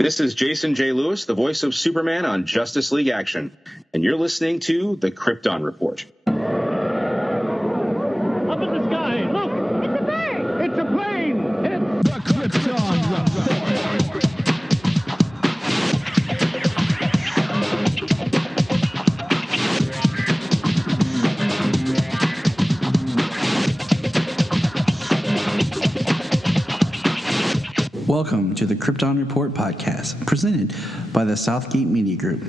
This is Jason J. Lewis, the voice of Superman on Justice League Action, and you're listening to the Krypton Report. Up in the sky, look! It's a bird! It's a plane! It's the Krypton Report! Welcome to the Krypton Report Podcast, presented by the Southgate Media Group.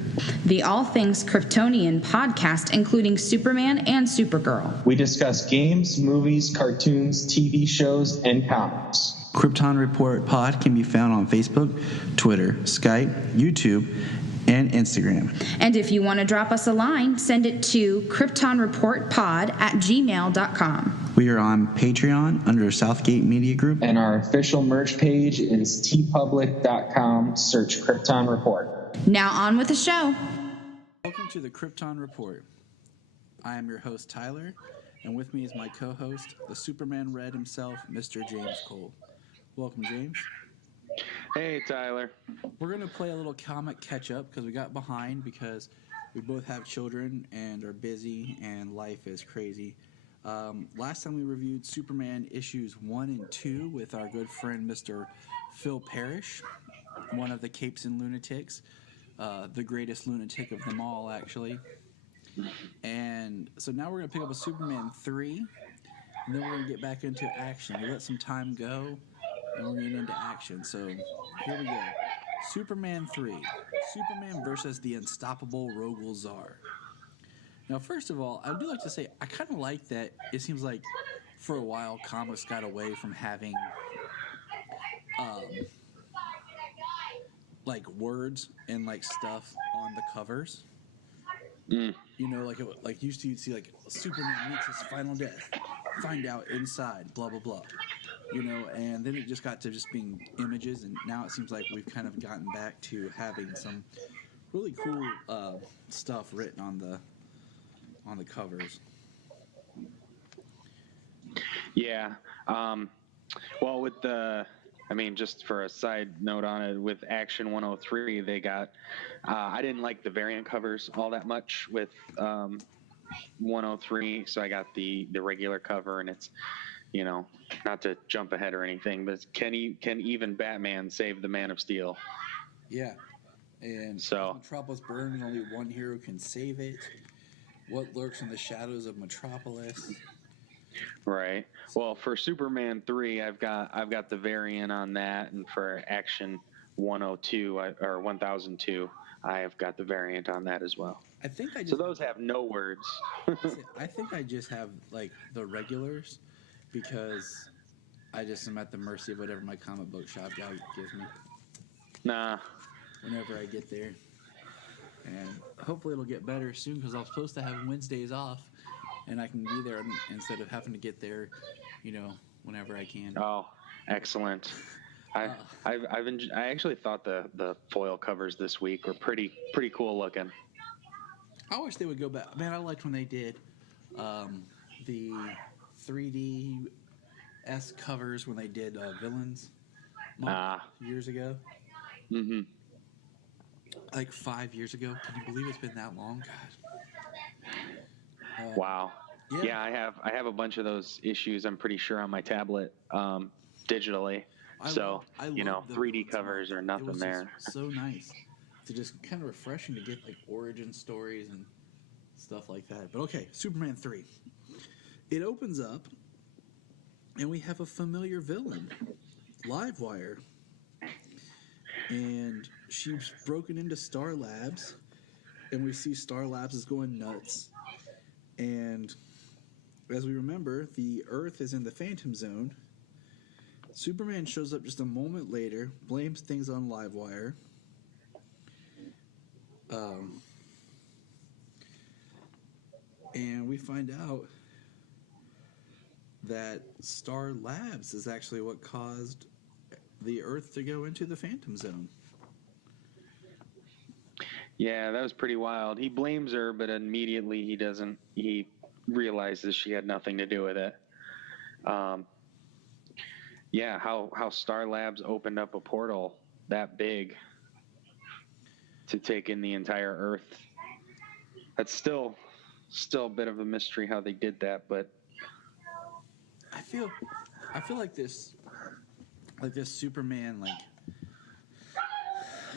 The All Things Kryptonian podcast, including Superman and Supergirl. We discuss games, movies, cartoons, TV shows, and comics. Krypton Report Pod can be found on Facebook, Twitter, Skype, YouTube, and Instagram. And if you want to drop us a line, send it to kryptonreportpod@gmail.com. We are on Patreon under Southgate Media Group. And our official merch page is tpublic.com. Search Krypton Report. Now on with the show. Welcome to the Krypton Report. I am your host, Tyler, and with me is my co-host, the Superman Red himself, Mr. James Cole. Welcome, James. Hey, Tyler. We're going to play a little comic catch-up because we got behind because we both have children and are busy and life is crazy. Last time we reviewed Superman issues 1 and 2 with our good friend Mr. Phil Parrish, one of the Capes and Lunatics, the greatest lunatic of them all, actually. And so now we're going to pick up a Superman 3, and then we're going to get back into action. We let some time go, and we're going to get into action. So here we go. Superman 3, Superman versus the unstoppable Rogol Zaar. Now, first of all, I do like to say I kind of like that it seems like for a while comics got away from having like words and like stuff on the covers. You know, like used to you'd see like Superman meets his final death, find out inside, blah blah blah. You know, and then it just got to just being images, and now it seems like we've kind of gotten back to having some really cool stuff written on the covers. Yeah. Well, with just for a side note on it, with Action 103, they got, I didn't like the variant covers all that much with 103, so I got the regular cover, and it's, you know, not to jump ahead or anything, but can even Batman save the Man of Steel? Yeah. And so Metropolis burned, and only one hero can save it. What lurks in the shadows of Metropolis? Right. Well, for Superman 3, I've got the variant on that, and for Action 102 or 1002, I have got the variant on that as well. I think I just so those have no words. I think I just have like the regulars because I just am at the mercy of whatever my comic book shop guy gives me. Nah. Whenever I get there. And hopefully it'll get better soon because I'm supposed to have Wednesdays off, and I can be there instead of having to get there, you know, whenever I can. Oh, excellent! I actually thought the foil covers this week were pretty cool looking. I wish they would go back. Man, I liked when they did the 3D-esque covers when they did Villains years ago. Mm-hmm. Like 5 years ago. Can you believe it's been that long? God. Wow. Yeah, I have a bunch of those issues. I'm pretty sure on my tablet, digitally. I love 3D covers are nothing there. So nice. It's just kind of refreshing to get like origin stories and stuff like that. But okay, Superman 3. It opens up, and we have a familiar villain, Livewire. And she's broken into Star Labs, and we see Star Labs is going nuts. And as we remember, the Earth is in the Phantom Zone. Superman shows up just a moment later, blames things on Livewire. And we find out that Star Labs is actually what caused the Earth to go into the Phantom Zone. Yeah, that was pretty wild. He blames her, but immediately he realizes she had nothing to do with it. Yeah, how Star Labs opened up a portal that big take in the entire Earth. That's still a bit of a mystery how they did that, but I feel like this Superman, like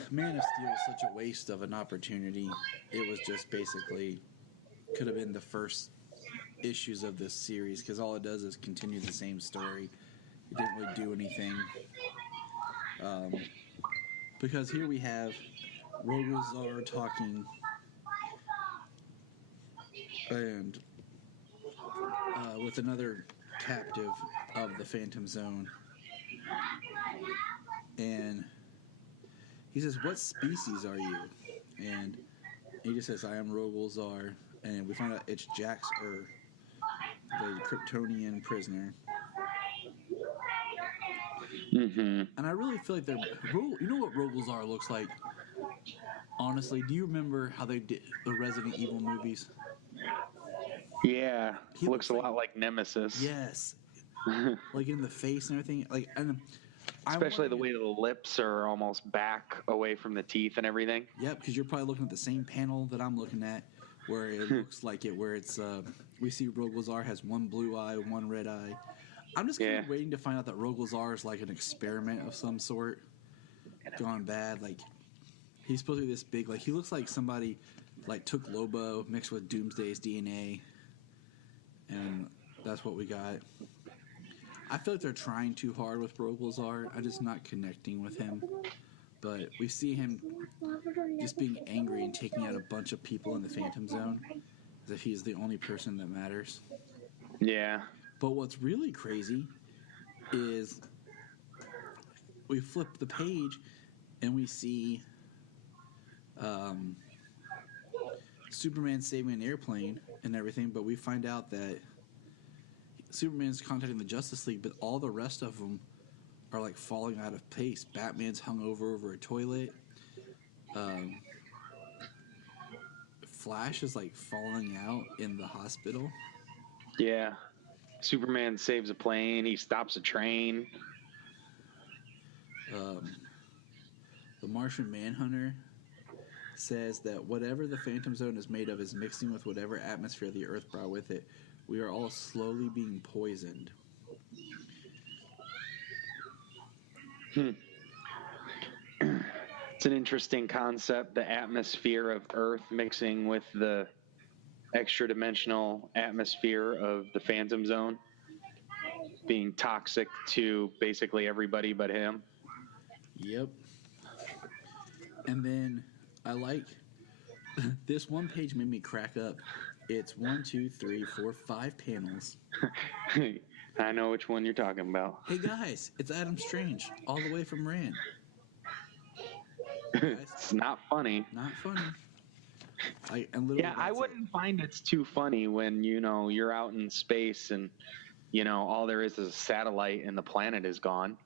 Man of Steel, is such a waste of an opportunity. It was just basically could have been the first issues of this series, because all it does is continue the same story. It didn't really do anything. Because here we have Rogozar talking and with another captive of the Phantom Zone, and he says, "What species are you?" And he just says, "I am Rogozar," and we find out it's Jax the Kryptonian prisoner. Mm-hmm. And I really feel like you know what Rogozar looks like? Honestly, do you remember how they did the Resident Evil movies? Yeah, He looks a looks lot like Nemesis. Yes. Like in the face and everything. Like, and especially the way the lips are almost back away from the teeth and everything. Yep, because you're probably looking at the same panel that I'm looking at, where it looks like it, where it's we see Rogozar has one blue eye, one red eye. I'm just kind of waiting to find out that Rogozar is like an experiment of some sort gone bad. Like, he's supposed to be this big. Like, he looks like somebody like took Lobo mixed with Doomsday's DNA, and that's what we got. I feel like they're trying too hard with Rogozar. I'm just not connecting with him. But we see him just being angry and taking out a bunch of people in the Phantom Zone as if he's the only person that matters. Yeah. But what's really crazy is we flip the page and we see Superman saving an airplane and everything, but we find out that Superman's contacting the Justice League, but all the rest of them are like falling out of pace. Batman's hung over a toilet. Flash is like falling out in the hospital. Yeah. Superman saves a plane. He stops a train. The Martian Manhunter says that whatever the Phantom Zone is made of is mixing with whatever atmosphere the Earth brought with it. We are all slowly being poisoned. It's an interesting concept, the atmosphere of Earth mixing with the extra-dimensional atmosphere of the Phantom Zone, being toxic to basically everybody but him. Yep. And then I like this one page made me crack up. It's 1, 2, 3, 4, 5 panels. I know which one you're talking about. Hey guys, it's Adam Strange, all the way from Rand. It's not funny. Not funny. I wouldn't find it's too funny when, you're out in space and, all there is a satellite and the planet is gone.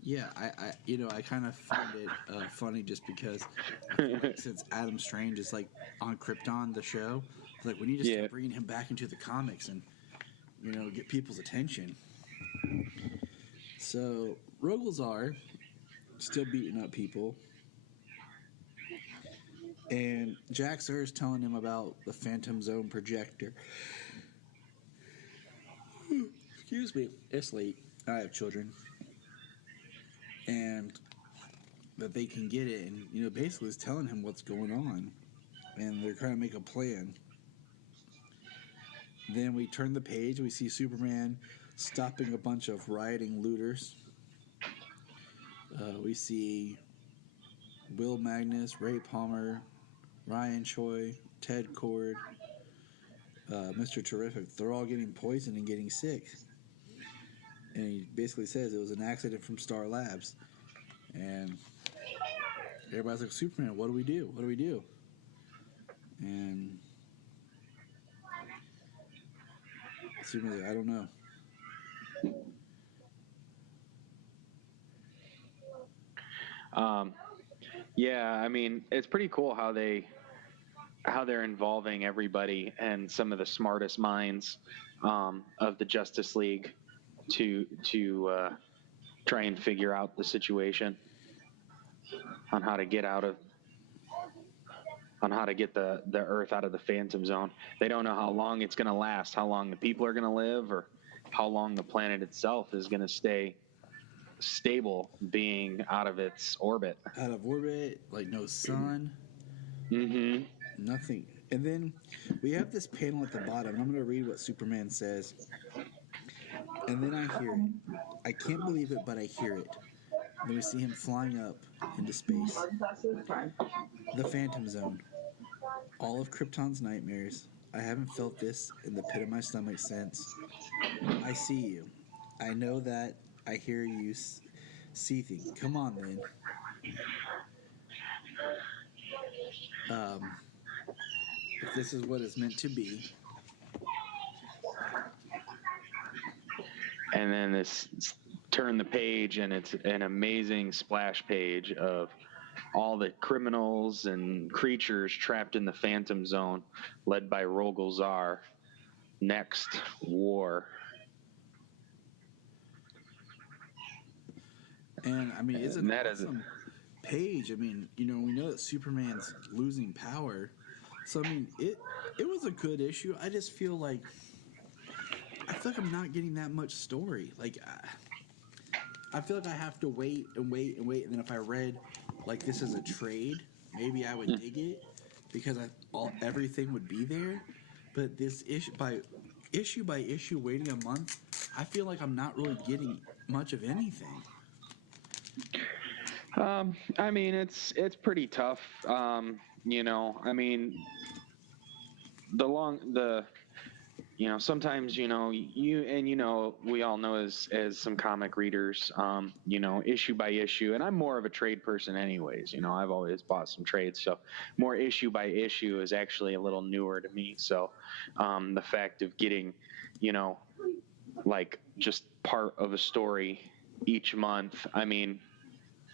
Yeah, I kind of find it funny just because I feel like since Adam Strange is like on Krypton, the show, it's like we need to start bringing him back into the comics and get people's attention. So Rogozar still beating up people, and Jax-Ur is telling him about the Phantom Zone projector. Excuse me, it's late. I have children. And that they can get it, and basically is telling him what's going on, and they're trying to make a plan. Then we turn the page, we see Superman stopping a bunch of rioting looters. We see Will Magnus, Ray Palmer, Ryan Choi, Ted Cord, Mr. Terrific. They're all getting poisoned and getting sick. And he basically says it was an accident from Star Labs. And everybody's like, Superman, what do we do? What do we do? And Superman's like, I don't know. It's pretty cool how they're involving everybody and some of the smartest minds of the Justice League to try and figure out the situation on how to get out of how to get the Earth out of the Phantom Zone. They don't know how long it's going to last, how long the people are going to live, or how long the planet itself is going to stay stable, being out of its orbit. Out of orbit, like no sun, Mm-hmm. nothing. And then we have this panel at the bottom, and I'm going to read what Superman says. And then I hear it. I can't believe it, but I hear it. Then we see him flying up into space. The Phantom Zone. All of Krypton's nightmares. I haven't felt this in the pit of my stomach since. I see you. I know that. I hear you seething. Come on, then. If this is what it's meant to be. And then this turn the page, and it's an amazing splash page of all the criminals and creatures trapped in the Phantom Zone, led by Rogol Zar. Next war. And I mean, it's an awesome page. I mean, we know that Superman's losing power, so I mean, it was a good issue. I just feel like I'm not getting that much story. Like, I feel like I have to wait and wait and wait, and then if I read like this as a trade, maybe I would dig it because everything would be there. But this issue by issue, waiting a month, I feel like I'm not really getting much of anything. I mean, it's pretty tough. I mean, sometimes, we all know as some comic readers, issue by issue, and I'm more of a trade person anyways, I've always bought some trades, so more issue by issue is actually a little newer to me. So, the fact of getting, like just part of a story each month, I mean,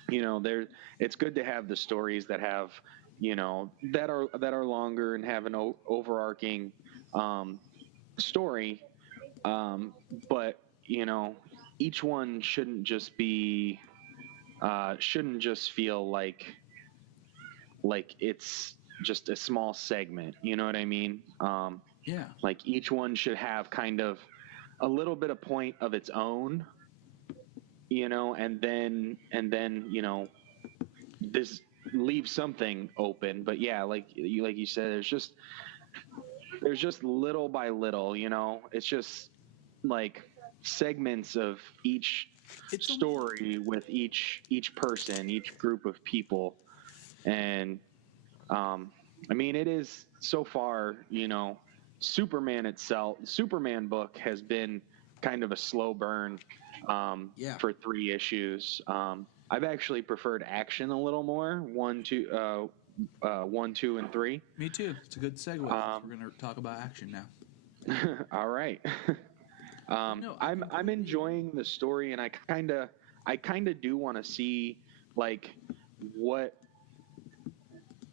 it's good to have the stories that have, that are longer and have an overarching, story, but each one shouldn't just feel like it's just a small segment, you know what I mean? Yeah, like each one should have kind of a little bit of point of its own, and then this leaves something open. But yeah, like you said, there's just little by little, it's just like segments of each story with each person, each group of people. And I mean, it is so far, Superman book has been kind of a slow burn for 3 issues. I've actually preferred Action a little more, 1, 2, and 3. Me too. It's a good segue. We're going to talk about Action now. All right. I'm enjoying the story, and I kind of do want to see like what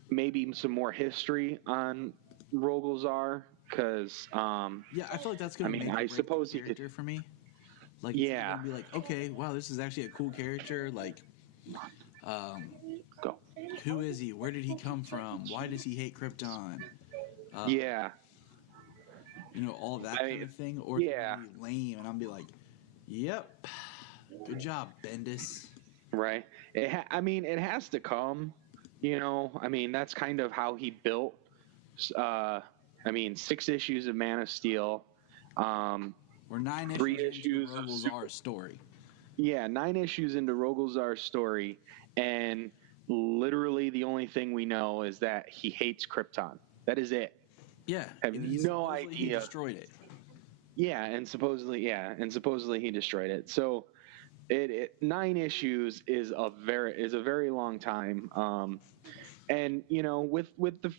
maybe some more history on Rogol Zar, because I feel like that's going to make I suppose the character for me. Like, yeah, be like, okay, wow, this is actually a cool character. Like, go. Who is he? Where did he come from? Why does he hate Krypton? Yeah. All of that kind of thing. Or yeah, it's be lame, and I'll be like, yep, good job, Bendis. Right. It has to come. I mean, that's kind of how he built. 6 issues of Man of Steel. We're 9 3 issues into Rogol Zar's story. Yeah, 9 issues into Rogol Zar's story, and literally the only thing we know is that he hates Krypton. That is it. Yeah, I have no idea. He destroyed it. Yeah, and supposedly he destroyed it. So, 9 issues is a very long time. And with the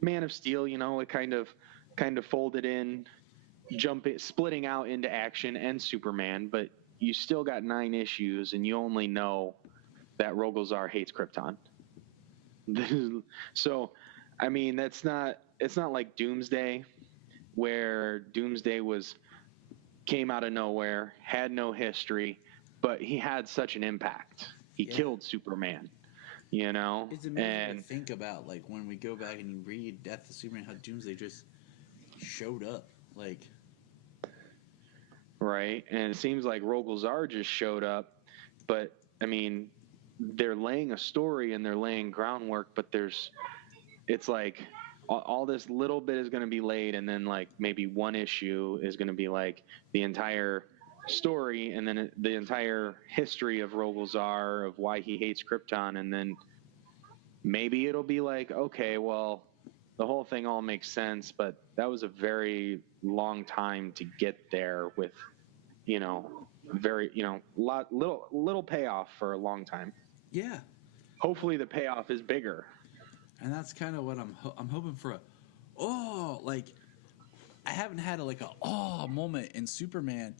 Man of Steel, it kind of folded in, splitting out into Action and Superman, but you still got 9 issues, and you only know that Rogol Zar hates Krypton. So, I mean, it's not like Doomsday, where Doomsday came out of nowhere, had no history, but he had such an impact. He killed Superman, you know. It's amazing to think about, like, when we go back and you read Death of Superman, how Doomsday just showed up, like. Right, and it seems like Rogol-Zar just showed up, but I mean, they're laying a story and they're laying groundwork, but it's like all this little bit is going to be laid, and then like maybe one issue is going to be like the entire story, and then the entire history of Rogol-Zar, of why he hates Krypton, and then maybe it'll be like, okay, well, the whole thing all makes sense, but that was a very long time to get there with, you know, very, you know, little payoff for a long time. Yeah. Hopefully the payoff is bigger. And that's kind of what I'm hoping for. Like, I haven't had a moment in Superman.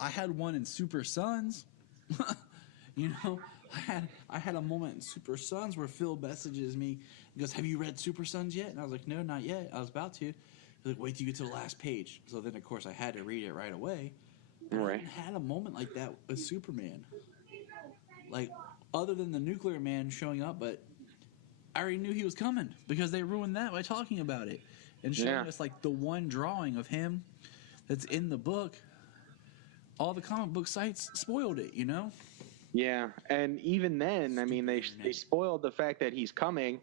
I had one in Super Sons. You know, I had a moment in Super Sons where Phil messages me and goes, "Have you read Super Sons yet?" And I was like, "No, not yet. I was about to." He's like, "Wait till you get to the last page." So then, of course, I had to read it right away. But I haven't had a moment like that with Superman. Like, other than the Nuclear Man showing up, but I already knew he was coming because they ruined that by talking about it and showing us like the one drawing of him that's in the book. All the comic book sites spoiled it, you know? Yeah, and even then, I mean, they spoiled the fact that he's coming,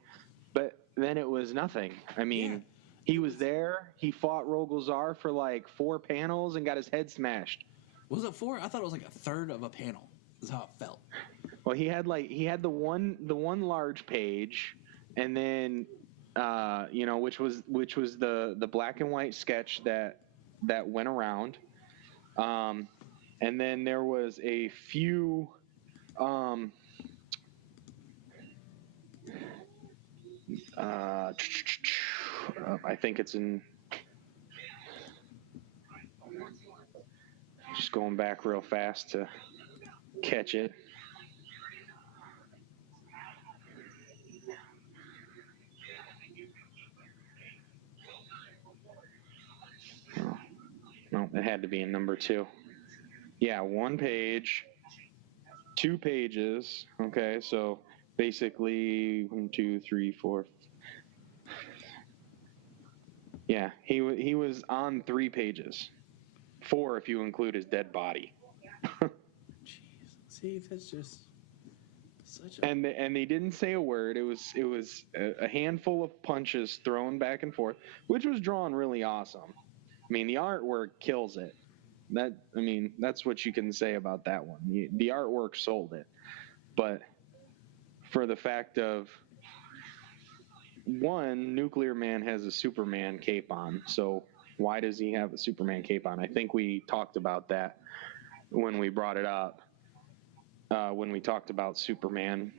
but then it was nothing. I mean, he was there. He fought Rogol-Zar for like 4 panels and got his head smashed. Was it 4? I thought it was like a third of a panel. Is how it felt. Well, he had the one large page, and then you know, which was the black and white sketch that went around, and then there was a few. I think it's in. Just going back real fast to catch it. No, it had to be in number 2. Yeah, 1 page, 2 pages. Okay, so basically 1, 2, 3, 4. Yeah, he was on 3 pages, 4 if you include his dead body. Jeez, see, that's just such a. And they didn't say a word. It was a handful of punches thrown back and forth, which was drawn really awesome. I mean, the artwork kills it. That's what you can say about that one. The artwork sold it. But for the fact of, one, Nuclear Man has a Superman cape on, so why does he have a Superman cape on? I think we talked about that when we brought it up, when we talked about Superman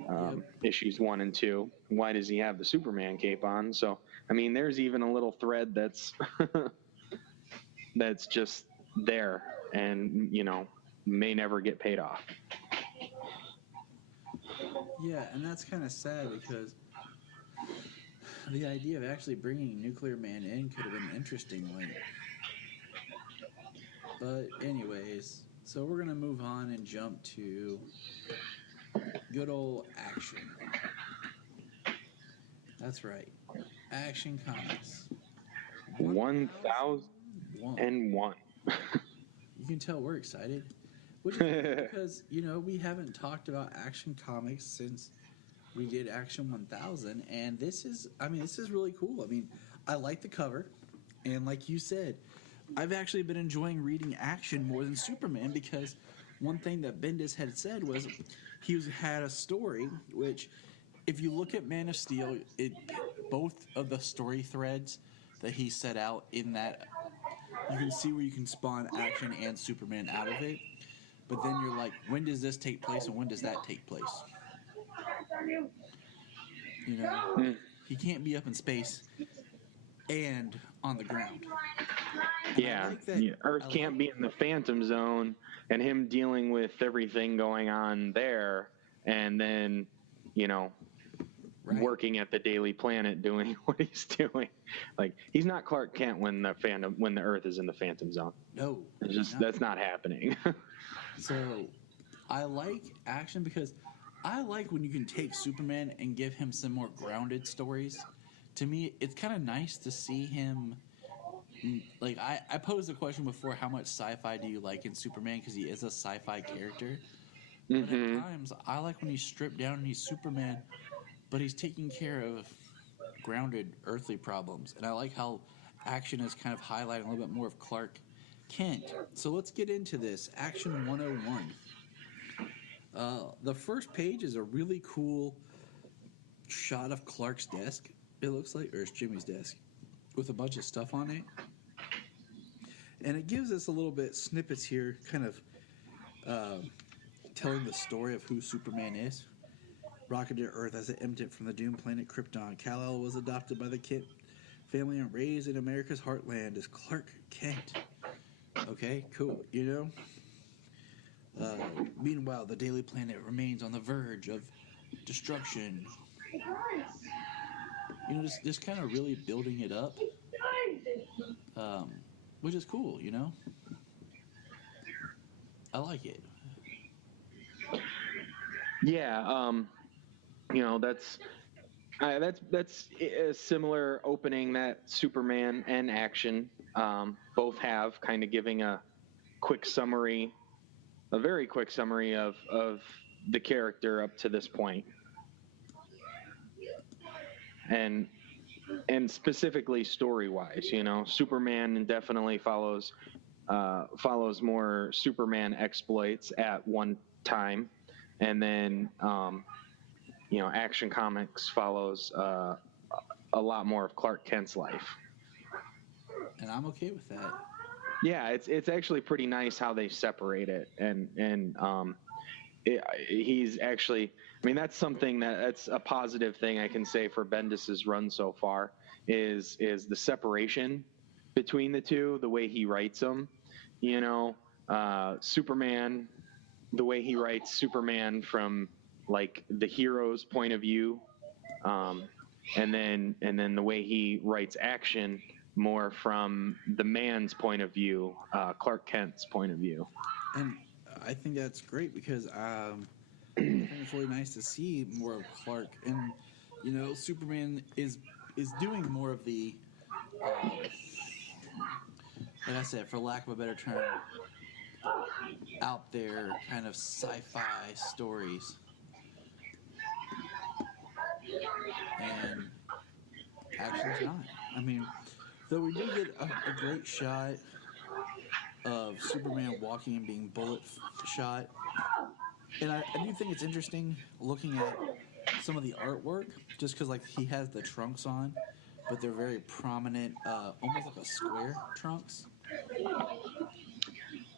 issues 1 and 2. Why does he have the Superman cape on? So, I mean, there's even a little thread that's that's just there and, you know, may never get paid off. Yeah, and that's kind of sad because the idea of actually bringing Nuclear Man in could have been interesting. But anyways, so we're going to move on and jump to good old Action. That's right. Action Comics. 1001. You can tell we're excited. Which is because, you know, we haven't talked about Action Comics since we did Action 1000, and this is really cool. I mean, I like the cover, and like you said, I've actually been enjoying reading Action more than Superman because one thing that Bendis had said was he had a story, which if you look at Man of Steel, both of the story threads that he set out in that, you can see where you can spawn Action and Superman out of it. But then you're like, when does this take place and when does that take place? You know, he can't be up in space and on the ground. And yeah, Earth can't be in the Phantom Zone and him dealing with everything going on there, and then, you know, working at the Daily Planet doing what he's doing. Like, he's not Clark Kent when the Earth is in the Phantom Zone. No, that's not happening. So I like Action because I like when you can take Superman and give him some more grounded stories. To me, it's kind of nice to see him. Like, I posed the question before, how much sci-fi do you like in Superman? Because he is a sci-fi character. But at times, I like when he's stripped down and he's Superman, but he's taking care of grounded earthly problems. And I like how Action is kind of highlighting a little bit more of Clark Kent. So let's get into this. Action 101. The first page is a really cool shot of Clark's desk, it looks like, or it's Jimmy's desk, with a bunch of stuff on it. And it gives us a little bit snippets here, kind of telling the story of who Superman is. Rocketed to Earth as an immigrant from the doomed planet Krypton, Kal-El was adopted by the Kent family and raised in America's heartland as Clark Kent. Okay, cool, you know? Meanwhile, the Daily Planet remains on the verge of destruction. You know, just kind of really building it up, which is cool, you know? I like it. Yeah, you know, that's a similar opening that Superman and Action both have, kind of giving a very quick summary of the character up to this point, and specifically story-wise, you know, Superman definitely follows more Superman exploits at one time, and then you know, Action Comics follows a lot more of Clark Kent's life. And I'm okay with that. Yeah, it's actually pretty nice how they separate it, and he's actually, I mean, that's a positive thing I can say for Bendis's run so far is the separation between the two, the way he writes them. You know, Superman, the way he writes Superman from like the hero's point of view, and then the way he writes Action more from the man's point of view, Clark Kent's point of view. And I think that's great because I think it's really nice to see more of Clark. And, you know, Superman is doing more of the, like I said, for lack of a better term, out there kind of sci-fi stories. And Action's not. I mean, though we do get a great shot of Superman walking and being bullet shot. And I do think it's interesting looking at some of the artwork, just because, like, he has the trunks on, but they're very prominent, almost like a square trunks.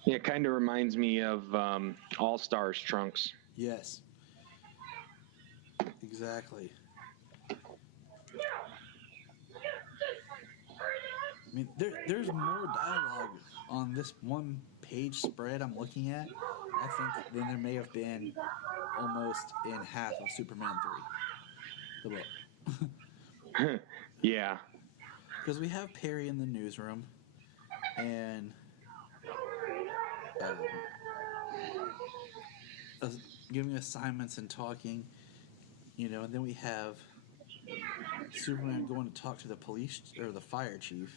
Yeah, it kind of reminds me of All-Stars trunks. Yes. Exactly. I mean, there's more dialogue on this one page spread I'm looking at, I think, than there may have been almost in half of Superman 3, the book. Yeah. Because we have Perry in the newsroom, and giving assignments and talking, you know, and then we have Superman going to talk to the police or the fire chief,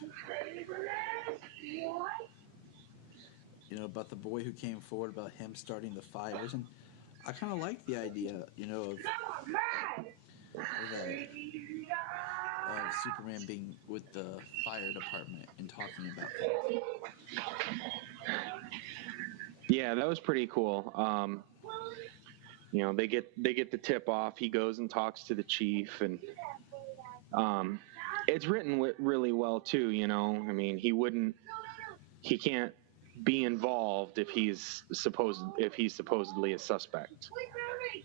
you know, about the boy who came forward, about him starting the fires. And I kind of like the idea, you know, of Superman being with the fire department and talking about things. Yeah, that was pretty cool. You know, they get the tip off. He goes and talks to the chief, and it's written really well too. You know, I mean, he can't be involved if he's supposedly a suspect.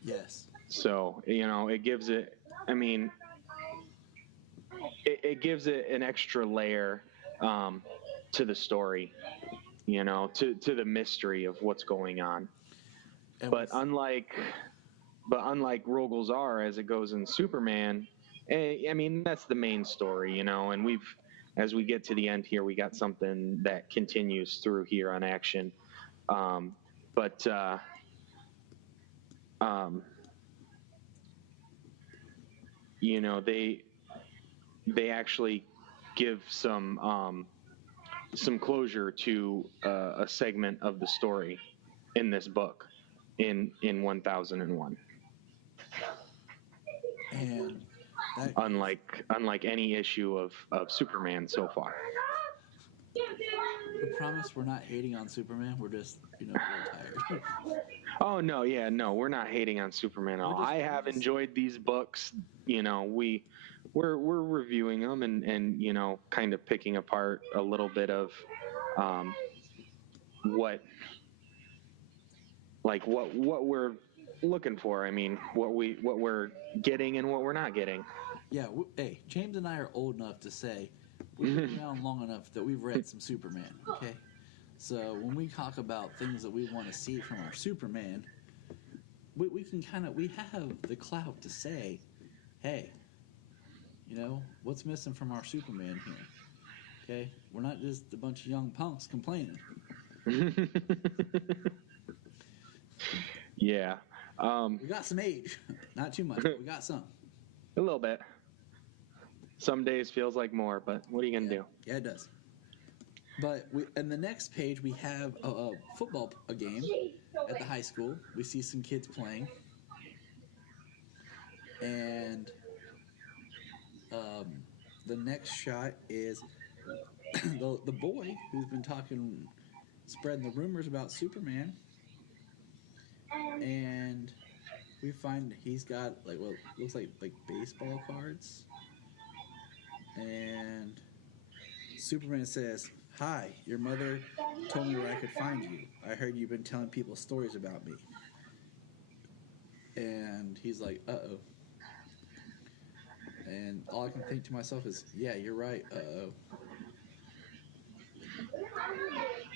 Yes. So, you know, it gives it. I mean, it gives it an extra layer to the story. You know, to the mystery of what's going on. But unlike Rogel's R, as it goes in Superman, I mean, that's the main story, you know, and as we get to the end here, we got something that continues through here on Action. you know, they actually give some closure to a segment of the story in this book in 1001. And that, unlike any issue of Superman so far. I promise we're not hating on Superman. We're just, you know, we're tired. Oh no, yeah, no, we're not hating on Superman at all. I have enjoyed these books. You know, we're reviewing them and you know, kind of picking apart a little bit of what we're looking for. I mean, what we're getting and what we're not getting. Yeah, hey, James and I are old enough to say we've been around long enough that we've read some Superman, okay? So when we talk about things that we want to see from our Superman, we can we have the clout to say, hey, you know, what's missing from our Superman here? Okay? We're not just a bunch of young punks complaining. Yeah. We got some age. Not too much, but we got some. A little bit. Some days feels like more, but what are you going to do? Yeah, it does. But in the next page, we have a football game at the high school. We see some kids playing. And the next shot is the boy who's been spreading the rumors about Superman. And we find he's got what looks like baseball cards. And Superman says, "Hi, your mother told me where I could find you. I heard you've been telling people stories about me." And he's like, "Uh-oh." And all I can think to myself is, yeah, you're right, uh-oh.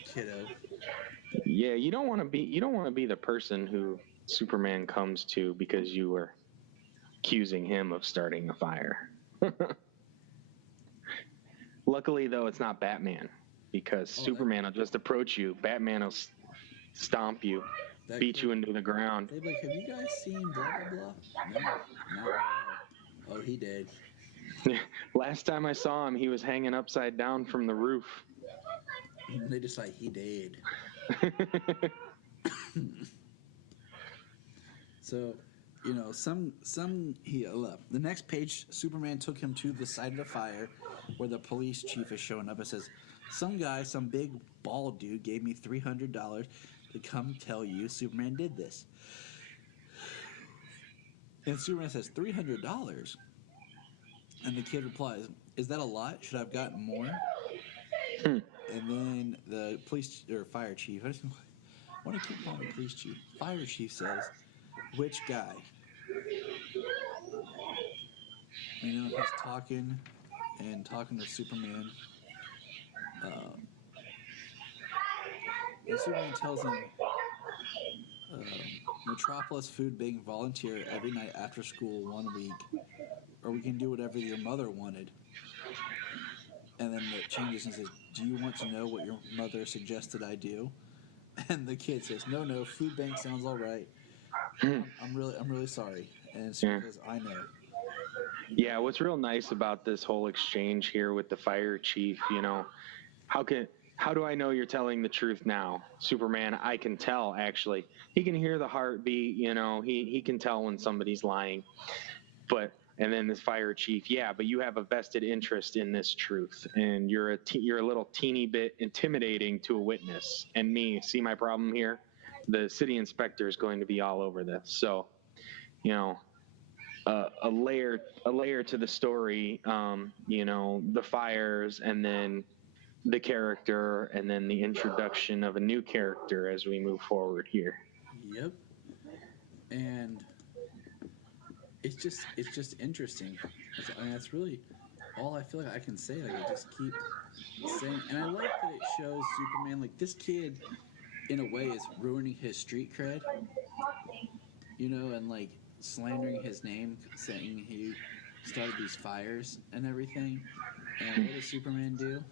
Kiddo. Yeah, you don't want to be the person who Superman comes to because you were accusing him of starting a fire. Luckily, though, it's not Batman, because Superman will just approach you. Batman will stomp you, beat you into the ground. They'd be like, have you guys seen blah, blah, blah? No, not at all. Oh, he did. Last time I saw him, he was hanging upside down from the roof. They just like, he did. So, you know, he left. The next page, Superman took him to the site of the fire where the police chief is showing up and says, some big bald dude gave me $300 to come tell you Superman did this. And Superman says, $300? And the kid replies, is that a lot? Should I have gotten more? And then the police or fire chief, I want to keep calling the police chief. Fire chief says, which guy? You know, he's talking to Superman. And Superman tells him, Metropolis Food Bank volunteer every night after school 1 week, or we can do whatever your mother wanted. And then it changes and says, do you want to know what your mother suggested I do? And the kid says, no, food bank sounds all right. I'm really sorry. And Superman says, I know. Yeah, what's real nice about this whole exchange here with the fire chief, you know, how do I know you're telling the truth now? Superman, I can tell, actually. He can hear the heartbeat, you know, he can tell when somebody's lying. And then this fire chief, but you have a vested interest in this truth, and you're a little teeny bit intimidating to a witness. And me, see my problem here? The city inspector is going to be all over this. So, you know, a layer to the story, you know, the fires, and then the character, and then the introduction of a new character as we move forward here. Yep. And it's just interesting. That's really all I feel like I can say. Like, I just keep saying, and I like that it shows Superman, like, this kid in a way is ruining his street cred, you know, and like slandering his name, saying he started these fires and everything. And what does Superman do?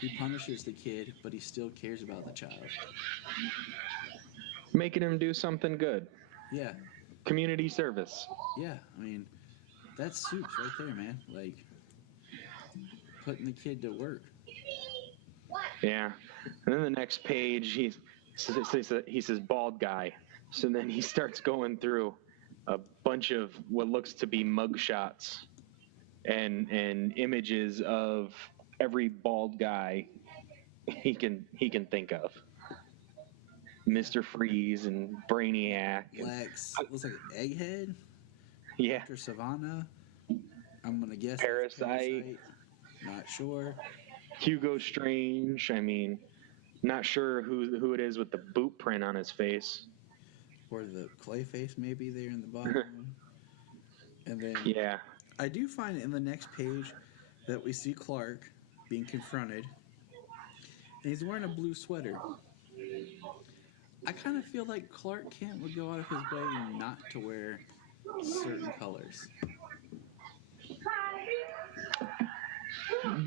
He punishes the kid, but he still cares about the child, making him do something good. Yeah. Community service. Yeah, I mean, That's soups right there, man. Like, putting the kid to work. Yeah. And then the next page, he says bald guy. So then he starts going through a bunch of what looks to be mugshots and images of every bald guy he can think of. Mr. Freeze and Brainiac. Lex looks like an egghead. Yeah. Dr. Savannah. I'm gonna guess Parasite. Not sure. Hugo Strange. I mean, not sure who it is with the boot print on his face. Or the Clayface maybe there in the bottom. And then Yeah. I do find in the next page that we see Clark being confronted, and he's wearing a blue sweater. I kind of feel like Clark Kent would go out of his way not to wear certain colors.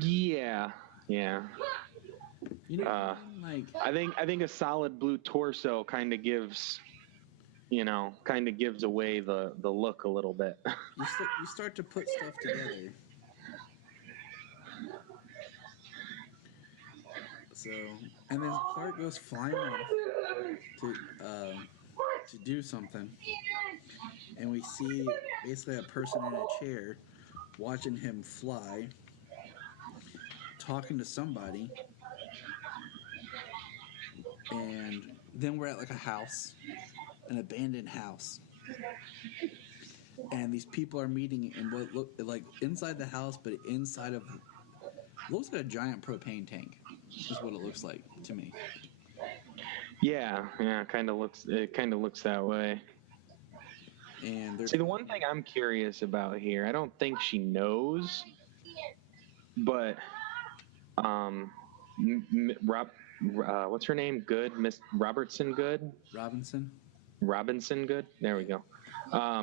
Yeah. You know, what I mean? Like, I think a solid blue torso kind of gives away the look a little bit. you start to put stuff together. So, and then Clark goes flying off to do something, and we see basically a person in a chair watching him fly, talking to somebody, and then we're at like a house, an abandoned house, and these people are meeting in what look like inside the house, but inside of looks like a giant propane tank. Is what it looks like to me. Yeah, it kind of looks that way. And see, the one thing I'm curious about here, I don't think she knows, but what's her name? Good, Miss Robertson Good. Robinson Good. There we go. I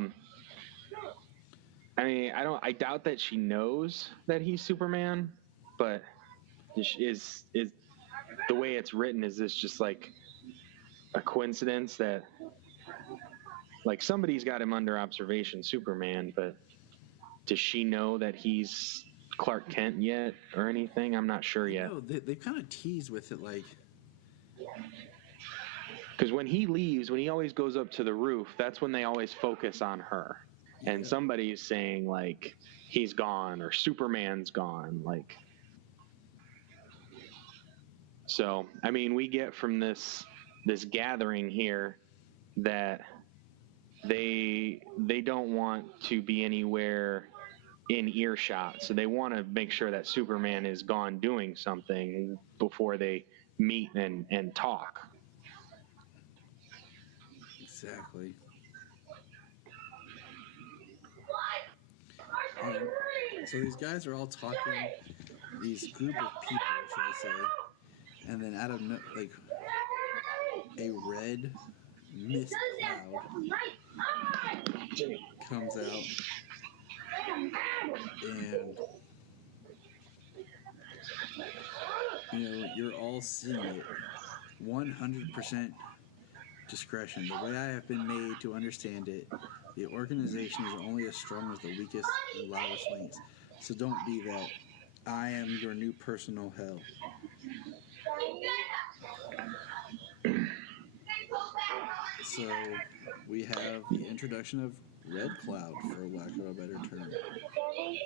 mean, I doubt that she knows that he's Superman, but is the way it's written, is this just like a coincidence that like somebody's got him under observation, Superman, but does she know that he's Clark Kent yet or anything? I'm not sure yet. No, they kind of tease with it, like, because when he leaves, when he always goes up to the roof, that's when they always focus on her, and somebody's saying like he's gone or Superman's gone, like. So, I mean, we get from this gathering here that they don't want to be anywhere in earshot. So they want to make sure that Superman is gone doing something before they meet and talk. Exactly. And so these guys are all talking, these group of people, should I say, and then out of like a red mist cloud comes out, and you're all seeing it. 100% discretion. The way I have been made to understand it, the organization is only as strong as the weakest and loudest links. So don't be that. I am your new personal hell. So we have the introduction of Red Cloud, for lack of a better term.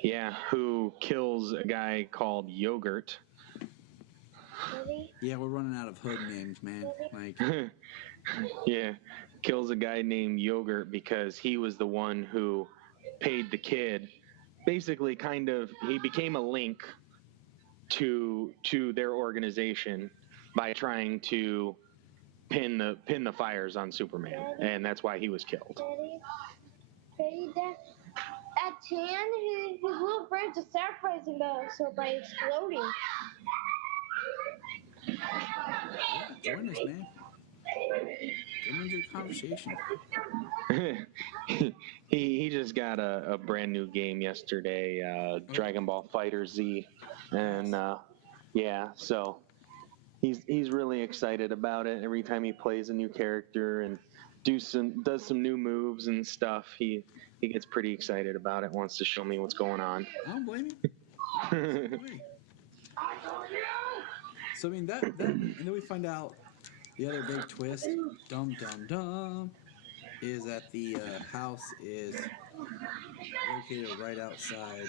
Yeah, who kills a guy called Yogurt. Yeah, we're running out of hood names, man. Like, yeah, kills a guy named Yogurt because he was the one who paid the kid. Basically, he became a link to their organization by trying to pin the fires on Superman, and that's why he was killed. Daddy, at 10, his little friends are sacrificing themselves by exploding. yeah, join us, man. Come into the conversation. he just got a brand new game yesterday, Dragon Ball Fighter Z, and so he's really excited about it. Every time he plays a new character and does some new moves and stuff, He gets pretty excited about it, wants to show me what's going on. I don't blame you. So, I mean, that, and then we find out the other big twist, dum, dum, dum, is that the house is located right outside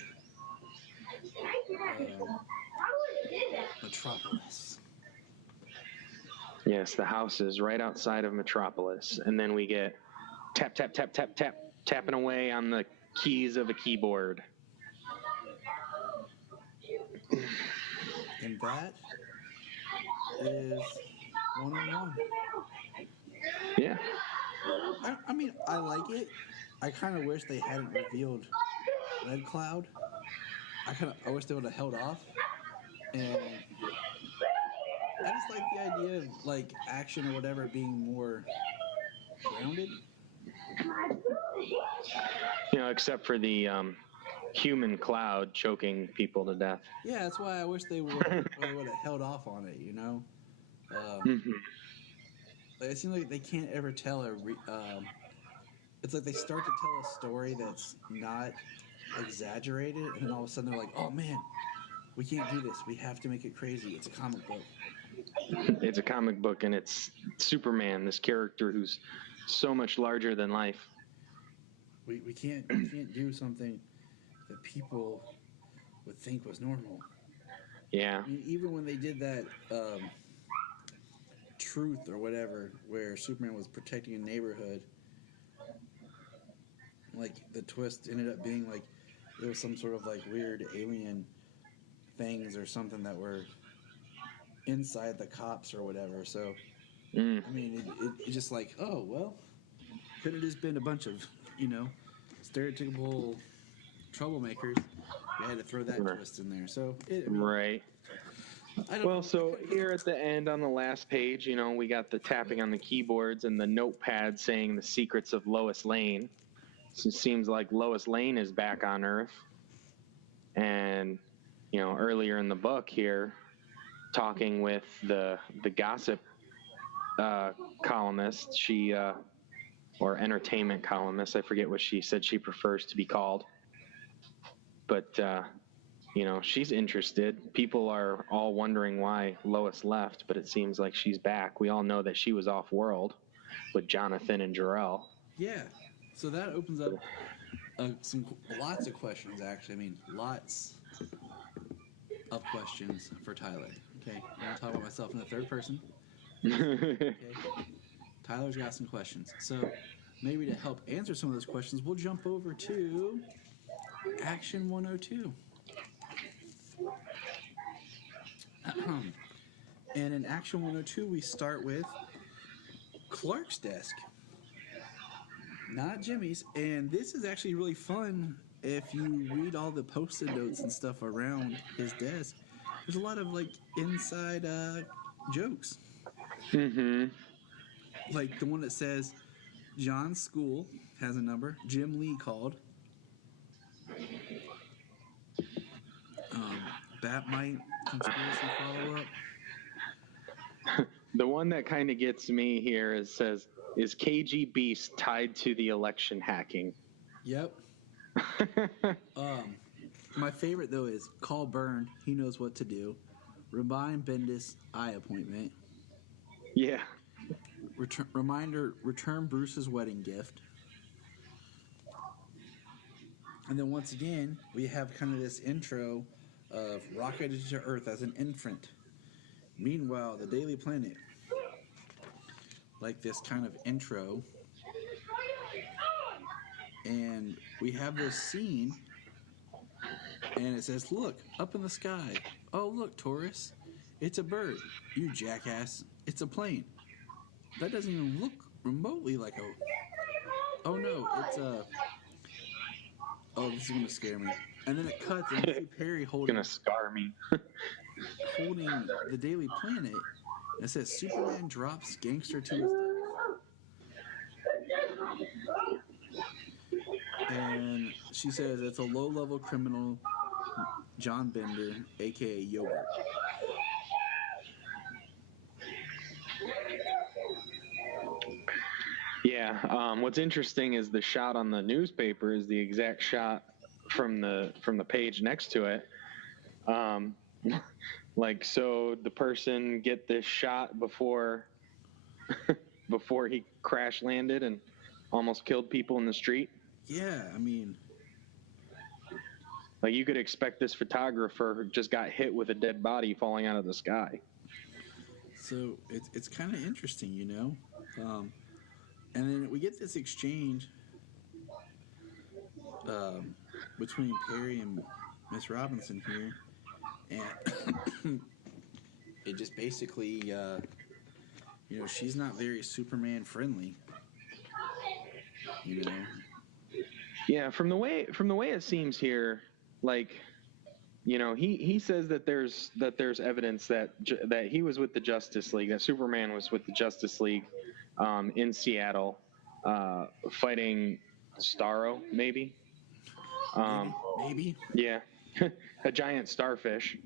Metropolis. Yes, the house is right outside of Metropolis. And then we get tap, tap, tap, tap, tap, tapping away on the keys of a keyboard. And that is 101. Yeah. I mean, I like it. I kind of wish they hadn't revealed Red Cloud. I wish they would have held off. And I just like the idea of, like, action or whatever being more grounded. You know, except for the human cloud choking people to death. Yeah, that's why I wish they would have held off on it, you know? Like, it seems like they can't ever tell it's like they start to tell a story that's not exaggerated, and then all of a sudden they're like, oh, man, we can't do this. We have to make it crazy. It's a comic book. It's a comic book, and it's Superman, this character who's so much larger than life. We can't do something that people would think was normal. Yeah. I mean, even when they did that Truth or whatever, where Superman was protecting a neighborhood, like, the twist ended up being like it was some sort of like weird alien things or something that were inside the cops or whatever. So I mean, it just like, oh well, could have just been a bunch of, you know, stereotypical troublemakers. They had to throw that twist in there. So right. Well, so here at the end on the last page, you know, we got the tapping on the keyboards and the notepad saying the secrets of Lois Lane. So it seems like Lois Lane is back on Earth. And, you know, earlier in the book here, talking with the gossip columnist, or entertainment columnist, I forget what she said she prefers to be called. But, you know, she's interested. People are all wondering why Lois left, but it seems like she's back. We all know that she was off-world with Jonathan and Jor-El. Yeah. So that opens up lots of questions, actually. I mean, lots of questions for Tyler. Okay? I'm going to talk about myself in the third person. Okay? Tyler's got some questions. So maybe to help answer some of those questions, we'll jump over to Action 102. And in Action 102, we start with Clark's desk, not Jimmy's. And this is actually really fun if you read all the post-it notes and stuff around his desk. There's a lot of, like, inside jokes. Mm-hmm. Like the one that says, John's school has a number. Jim Lee called. Batmite conspiracy follow-up. The one that kind of gets me here says, is KG Beast tied to the election hacking? Yep. My favorite, though, is call Byrne. He knows what to do. Remind Bendis eye appointment. Yeah. Return Bruce's wedding gift. And then once again, we have kind of this intro of rocketed to Earth as an infant. Meanwhile, the Daily Planet, like this kind of intro. And we have this scene, and it says, look, up in the sky. Oh, look, Taurus. It's a bird. You jackass. It's a plane. That doesn't even look remotely like a... Oh, no, it's a... Oh, this is going to scare me. And then it cuts, and you see Perry holding... It's going to scar me. holding the Daily Planet. And it says, Superman drops gangster to his death. And she says, it's a low-level criminal, John Bender, a.k.a. Yogurt. Yeah, Yeah. What's interesting is the shot on the newspaper is the exact shot from the page next to it. Like, so the person get this shot before before he crash landed and almost killed people in the street. Yeah, I mean, like, you could expect this photographer who just got hit with a dead body falling out of the sky. so it's kind of interesting, you know. And then we get this exchange between Perry and Miss Robinson here, and it just basically, you know, she's not very Superman friendly. You know. Yeah, from the way it seems here, like, you know, he says that there's evidence that he was with the Justice League, that Superman was with the Justice League in Seattle, fighting Starro, maybe. Maybe. Yeah, a giant starfish.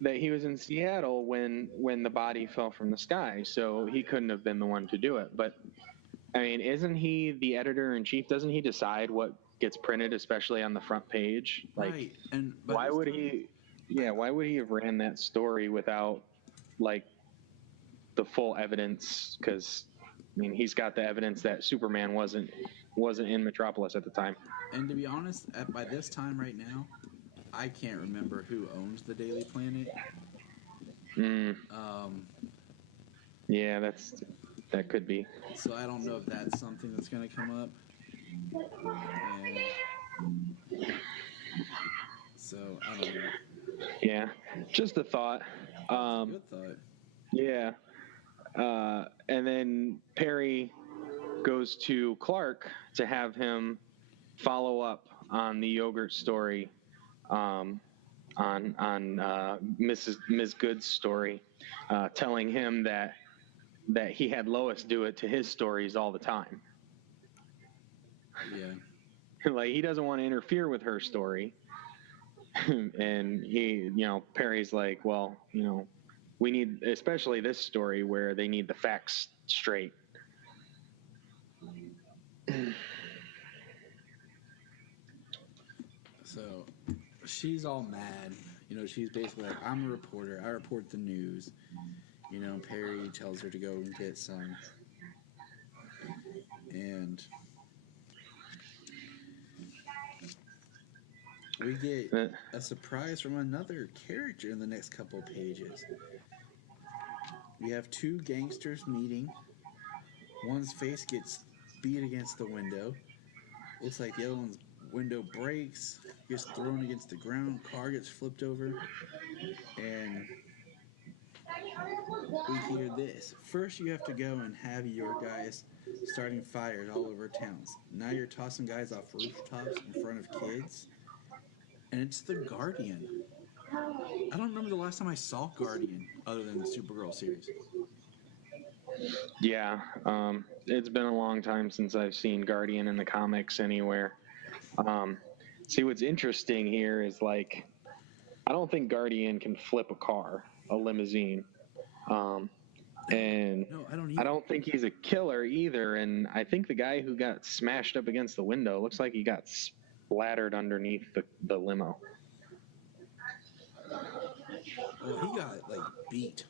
That he was in Seattle when the body fell from the sky, so he couldn't have been the one to do it. But I mean, isn't he the editor-in-chief? Doesn't he decide what gets printed, especially on the front page? Like, Right. And why would he? Yeah, why would he have ran that story without, like, the full evidence? Because I mean, he's got the evidence that Superman wasn't in Metropolis at the time. And to be honest, by this time right now, I can't remember who owns the Daily Planet. Yeah, that could be. So I don't know if that's something that's going to come up. And so I don't know. Yeah, just a thought. Good thought. Yeah. And then Perry goes to Clark to have him follow up on the yogurt story, on Ms. Good's story, telling him that he had Lois do it to his stories all the time. Yeah. Like, he doesn't want to interfere with her story. And he, you know, Perry's like, well, you know, we need, especially this story where they need the facts straight. So she's all mad. You know, she's basically like, I'm a reporter. I report the news. You know, Perry tells her to go and get some. And we get a surprise from another character in the next couple pages. We have two gangsters meeting. One's face gets beat against the window. Looks like the other one's window breaks, gets thrown against the ground, car gets flipped over, and we hear this. First, you have to go and have your guys starting fires all over towns. Now you're tossing guys off rooftops in front of kids, and it's the Guardian. I don't remember the last time I saw Guardian other than the Supergirl series. Yeah, it's been a long time since I've seen Guardian in the comics anywhere. See, what's interesting here is, like, I don't think Guardian can flip a car, a limousine. And No, I don't either. I don't think he's a killer either. And I think the guy who got smashed up against the window looks like he got splattered underneath the limo. Well, he got, like, beat.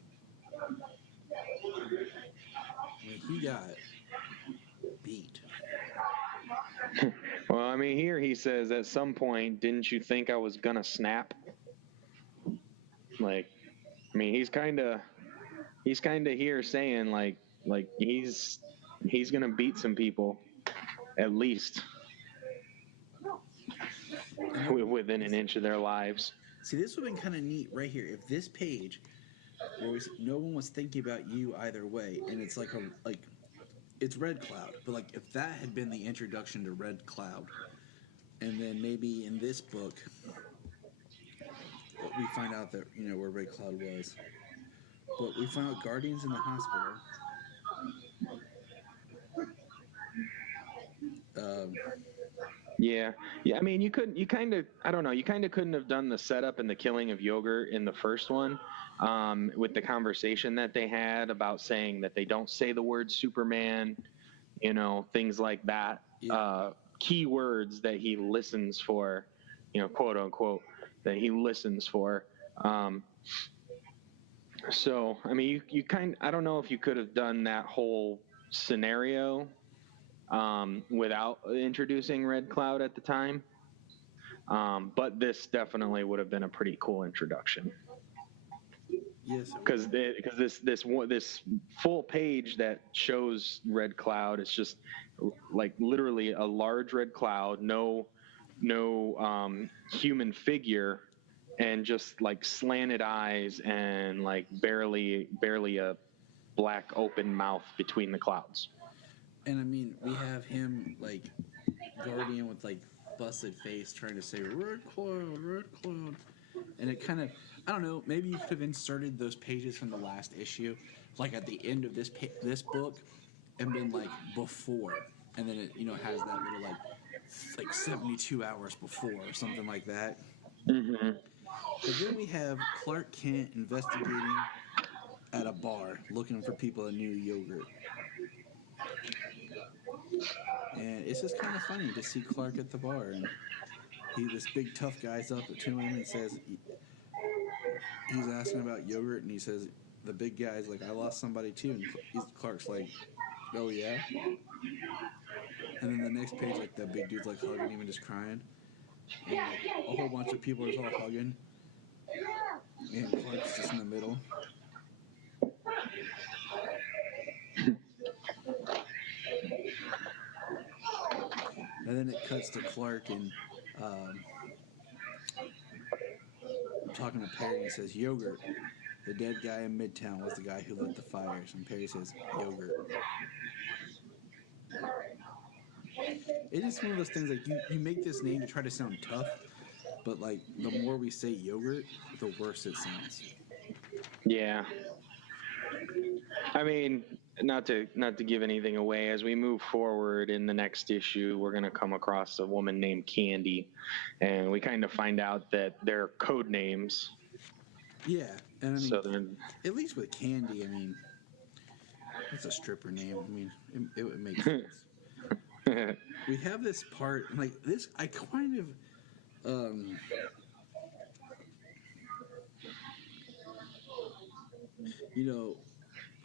He got beat. Well, I mean, here he says, at some point, didn't you think I was gonna snap? Like, I mean, he's kind of here saying like he's gonna beat some people, at least within an inch of their lives. See, this would have been kind of neat right here if this page, where no one was thinking about you either way, and it's like it's Red Cloud, but like if that had been the introduction to Red Cloud, and then maybe in this book we find out that, you know, where Red Cloud was, but we find out Guardian's in the hospital. Yeah. I mean, you kind of, I don't know, you kind of couldn't have done the setup and the killing of Yogurt in the first one, with the conversation that they had about saying that they don't say the word Superman, things like that. Yeah. Key words that he listens for, quote unquote, that he listens for. So, I mean, I don't know if you could have done that whole scenario without introducing Red Cloud at the time. But this definitely would have been a pretty cool introduction. Yes. Because this full page that shows Red Cloud is just like literally a large red cloud, no human figure, and just like slanted eyes and like barely a black open mouth between the clouds. And I mean, we have him like Guardian with like busted face trying to say Red Cloud, and it kind of, I don't know, maybe you could have inserted those pages from the last issue, like at the end of this book, and been like before, and then it has that little like 72 hours before or something like that. Mm-hmm. But then we have Clark Kent investigating at a bar looking for people that knew Yogurt. And it's just kind of funny to see Clark at the bar, and this big tough guy's up to him and says, he's asking about Yogurt, and he says, the big guy's like, I lost somebody too, and Clark's like, oh yeah? And then the next page, like, the big dude's like hugging him and just crying, and like a whole bunch of people are just all hugging, and Clark's just in the middle. And then it cuts to Clark and talking to Perry, and he says, Yogurt, the dead guy in Midtown was the guy who lit the fires. And Perry says, Yogurt. It's just one of those things, like, you make this name to try to sound tough, but, like, the more we say Yogurt, the worse it sounds. Yeah. I mean, not to give anything away, as we move forward in the next issue, we're going to come across a woman named Candy, and we kind of find out that they're code names. Yeah, and I mean, so at least with Candy, I mean, it's a stripper name. I mean, it would make sense. We have this part, like this, I kind of,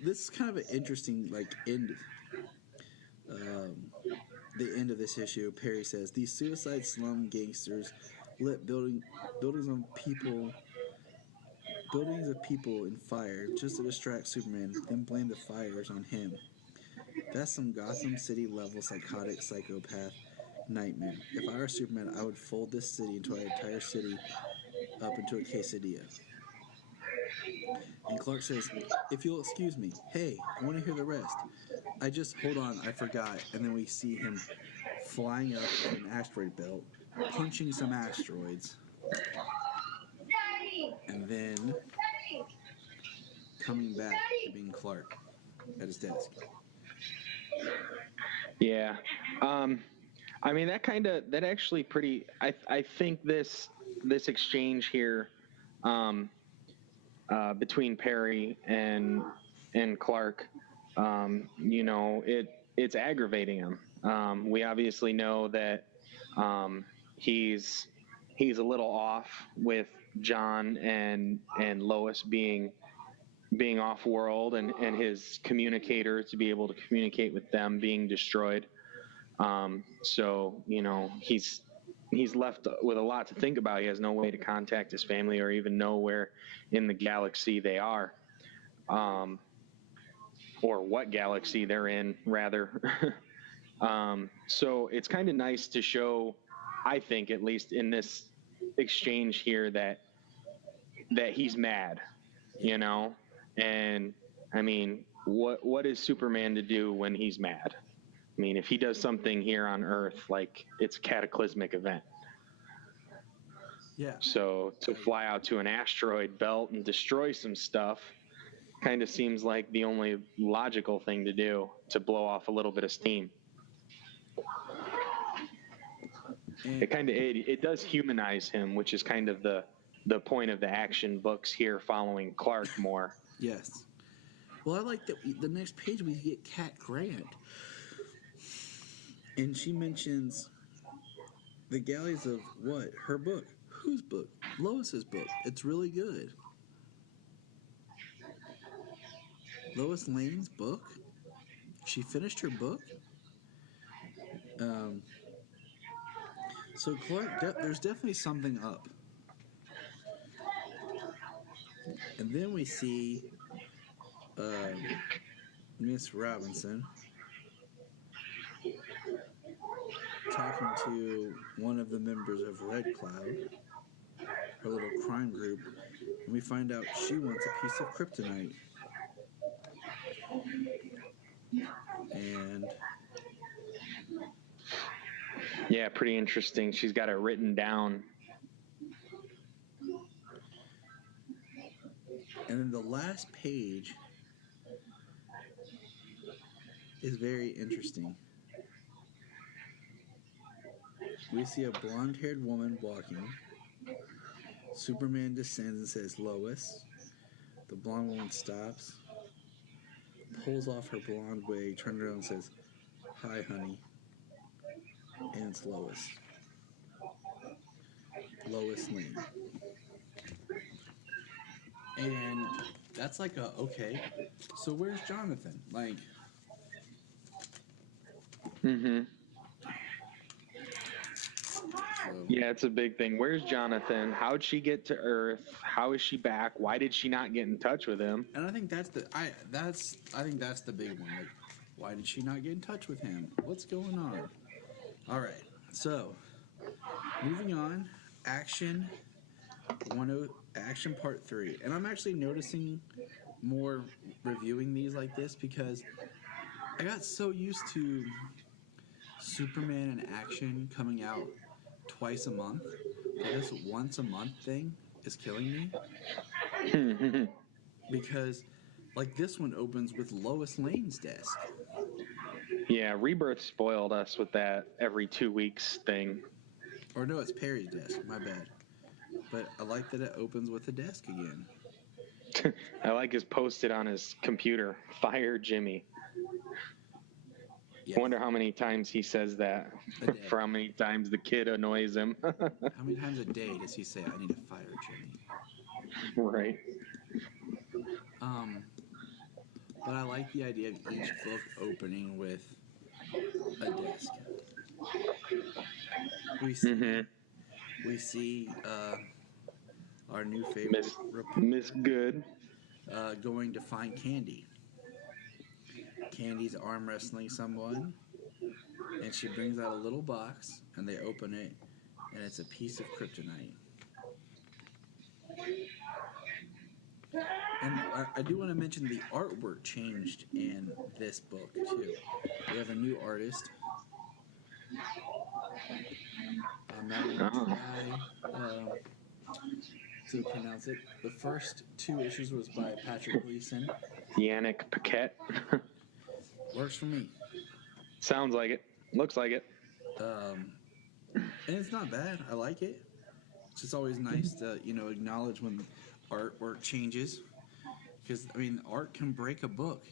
this is kind of an interesting, like, end. The end of this issue, Perry says, these suicide slum gangsters lit buildings of people in fire just to distract Superman, then blame the fires on him. That's some Gotham City level psychotic psychopath nightmare. If I were Superman, I would fold this city into an entire city up into a quesadilla. And Clark says, if you'll excuse me, hey, I want to hear the rest. Hold on, I forgot. And then we see him flying up to an asteroid belt, punching some asteroids, and then coming back to being Clark at his desk. Yeah. I mean, that actually pretty, I think this exchange here, between Perry and Clark, it's aggravating him. We obviously know that he's a little off with John and Lois being off world, and his communicator to be able to communicate with them being destroyed. So he's left with a lot to think about. He has no way to contact his family or even know where in the galaxy they are, or what galaxy they're in, rather. So it's kind of nice to show, I think, at least in this exchange here, that he's mad, and I mean, what is Superman to do when he's mad? I mean, if he does something here on Earth, like, it's a cataclysmic event. Yeah. So to fly out to an asteroid belt and destroy some stuff kind of seems like the only logical thing to do, to blow off a little bit of steam. And it does humanize him, which is kind of the point of the action books here, following Clark more. yes. Well, I like that the next page we get Kat Grant. And she mentions the galleys of what? Her book. Whose book? Lois's book. It's really good. Lois Lane's book? She finished her book? So Clark, there's definitely something up. And then we see Miss Robinson talking to one of the members of Red Cloud, her little crime group, and we find out she wants a piece of kryptonite. And Yeah, pretty interesting. She's got it written down. and then the last page is very interesting. We see a blonde-haired woman walking. Superman descends and says, Lois. The blonde woman stops, pulls off her blonde wig, turns around and says, Hi, honey. And it's Lois. Lois Lane. And that's like okay, so where's Jonathan? Like, Mm-hmm. so, Yeah, it's a big thing. Where's Jonathan? How'd she get to Earth? How is she back? Why did she not get in touch with him? and I think that's the big one. Like, why did she not get in touch with him? What's going on? All right, so moving on, action part 3, and I'm actually noticing more reviewing these like this because I got so used to Superman in action coming out twice a month. This once a month thing is killing me because, like, this one opens with Lois Lane's desk. Yeah, Rebirth spoiled us with that every 2 weeks thing. Or no, it's Perry's desk. My bad. But I like that it opens with a desk again. I like his posted on his computer, Fire Jimmy. Yeah. I wonder how many times he says that, A day. for how many times the kid annoys him. How many times a day does he say, I need to fire Jimmy? Right. But I like the idea of each book opening with a desk. We see our new favorite Miss Good. going to find Candy. Candy's arm wrestling someone, and she brings out a little box, and they open it, and it's a piece of kryptonite. And I do want to mention the artwork changed in this book, too. We have a new artist. I'm not going to try to pronounce it. The first 2 issues was by Patrick Gleason. Yannick Paquette. Works for me. Sounds like it. Looks like it. And it's not bad. I like it. It's just always nice to, acknowledge when artwork changes. Because, art can break a book,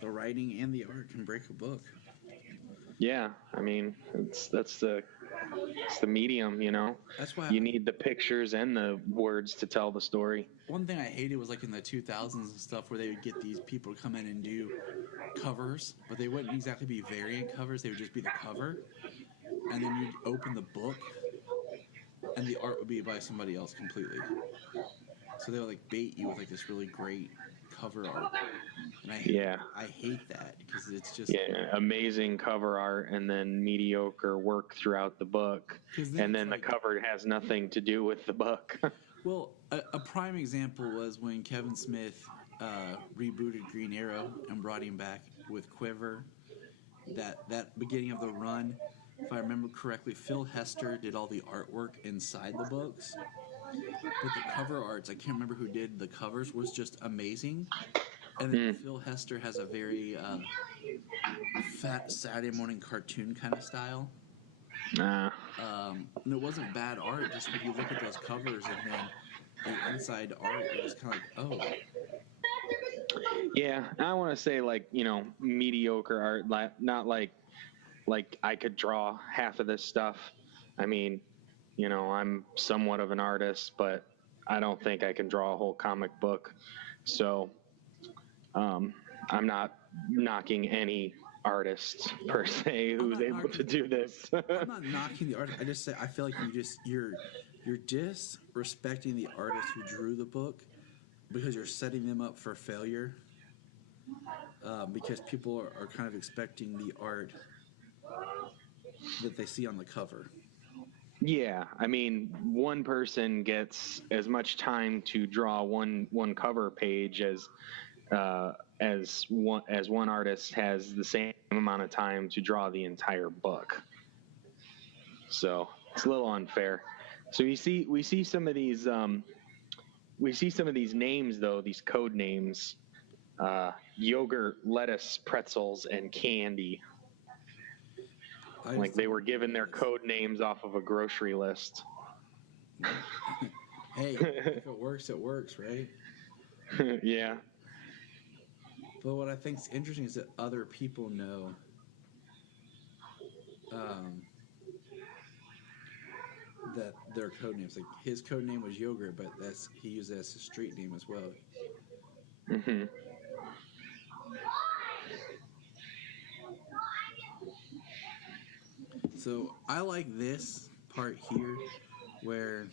The writing and the art can break a book. Yeah, that's the medium, That's why you need the pictures and the words to tell the story. One thing I hated was like in the 2000s and stuff where they would get these people to come in and do covers, but they wouldn't exactly be variant covers. They would just be the cover, and then you'd open the book, and the art would be by somebody else completely. So they would like bait you with like this really great cover art, and I hate that because it's just amazing cover art and then mediocre work throughout the book, and then the cover has nothing to do with the book. Well, a prime example was when Kevin Smith rebooted Green Arrow and brought him back with Quiver. That beginning of the run, if I remember correctly, Phil Hester did all the artwork inside the books. But the cover arts, I can't remember who did the covers, was just amazing. And then Phil Hester has a very fat Saturday morning cartoon kind of style. And it wasn't bad art. Just when you look at those covers and then the inside art, it was kind of like, oh. Yeah, I want to say like, mediocre art, not like I could draw half of this stuff. I mean, I'm somewhat of an artist, but I don't think I can draw a whole comic book. So I'm not knocking any artist per se who's able to do this. I'm not knocking the artist. I just say I feel like you're disrespecting the artist who drew the book because you're setting them up for failure. Because people are kind of expecting the art that they see on the cover. Yeah, I mean, one person gets as much time to draw one cover page as one artist has the same amount of time to draw the entire book. So it's a little unfair. So we see some of these names though, these code names. Yogurt, lettuce, pretzels, and candy. Like they were given their code names off of a grocery list. Hey, if it works, right? Yeah. But what I think is interesting is that other people know that their code names. Like his code name was Yogurt, but he used it as his street name as well. Mm-hmm. So I like this part here where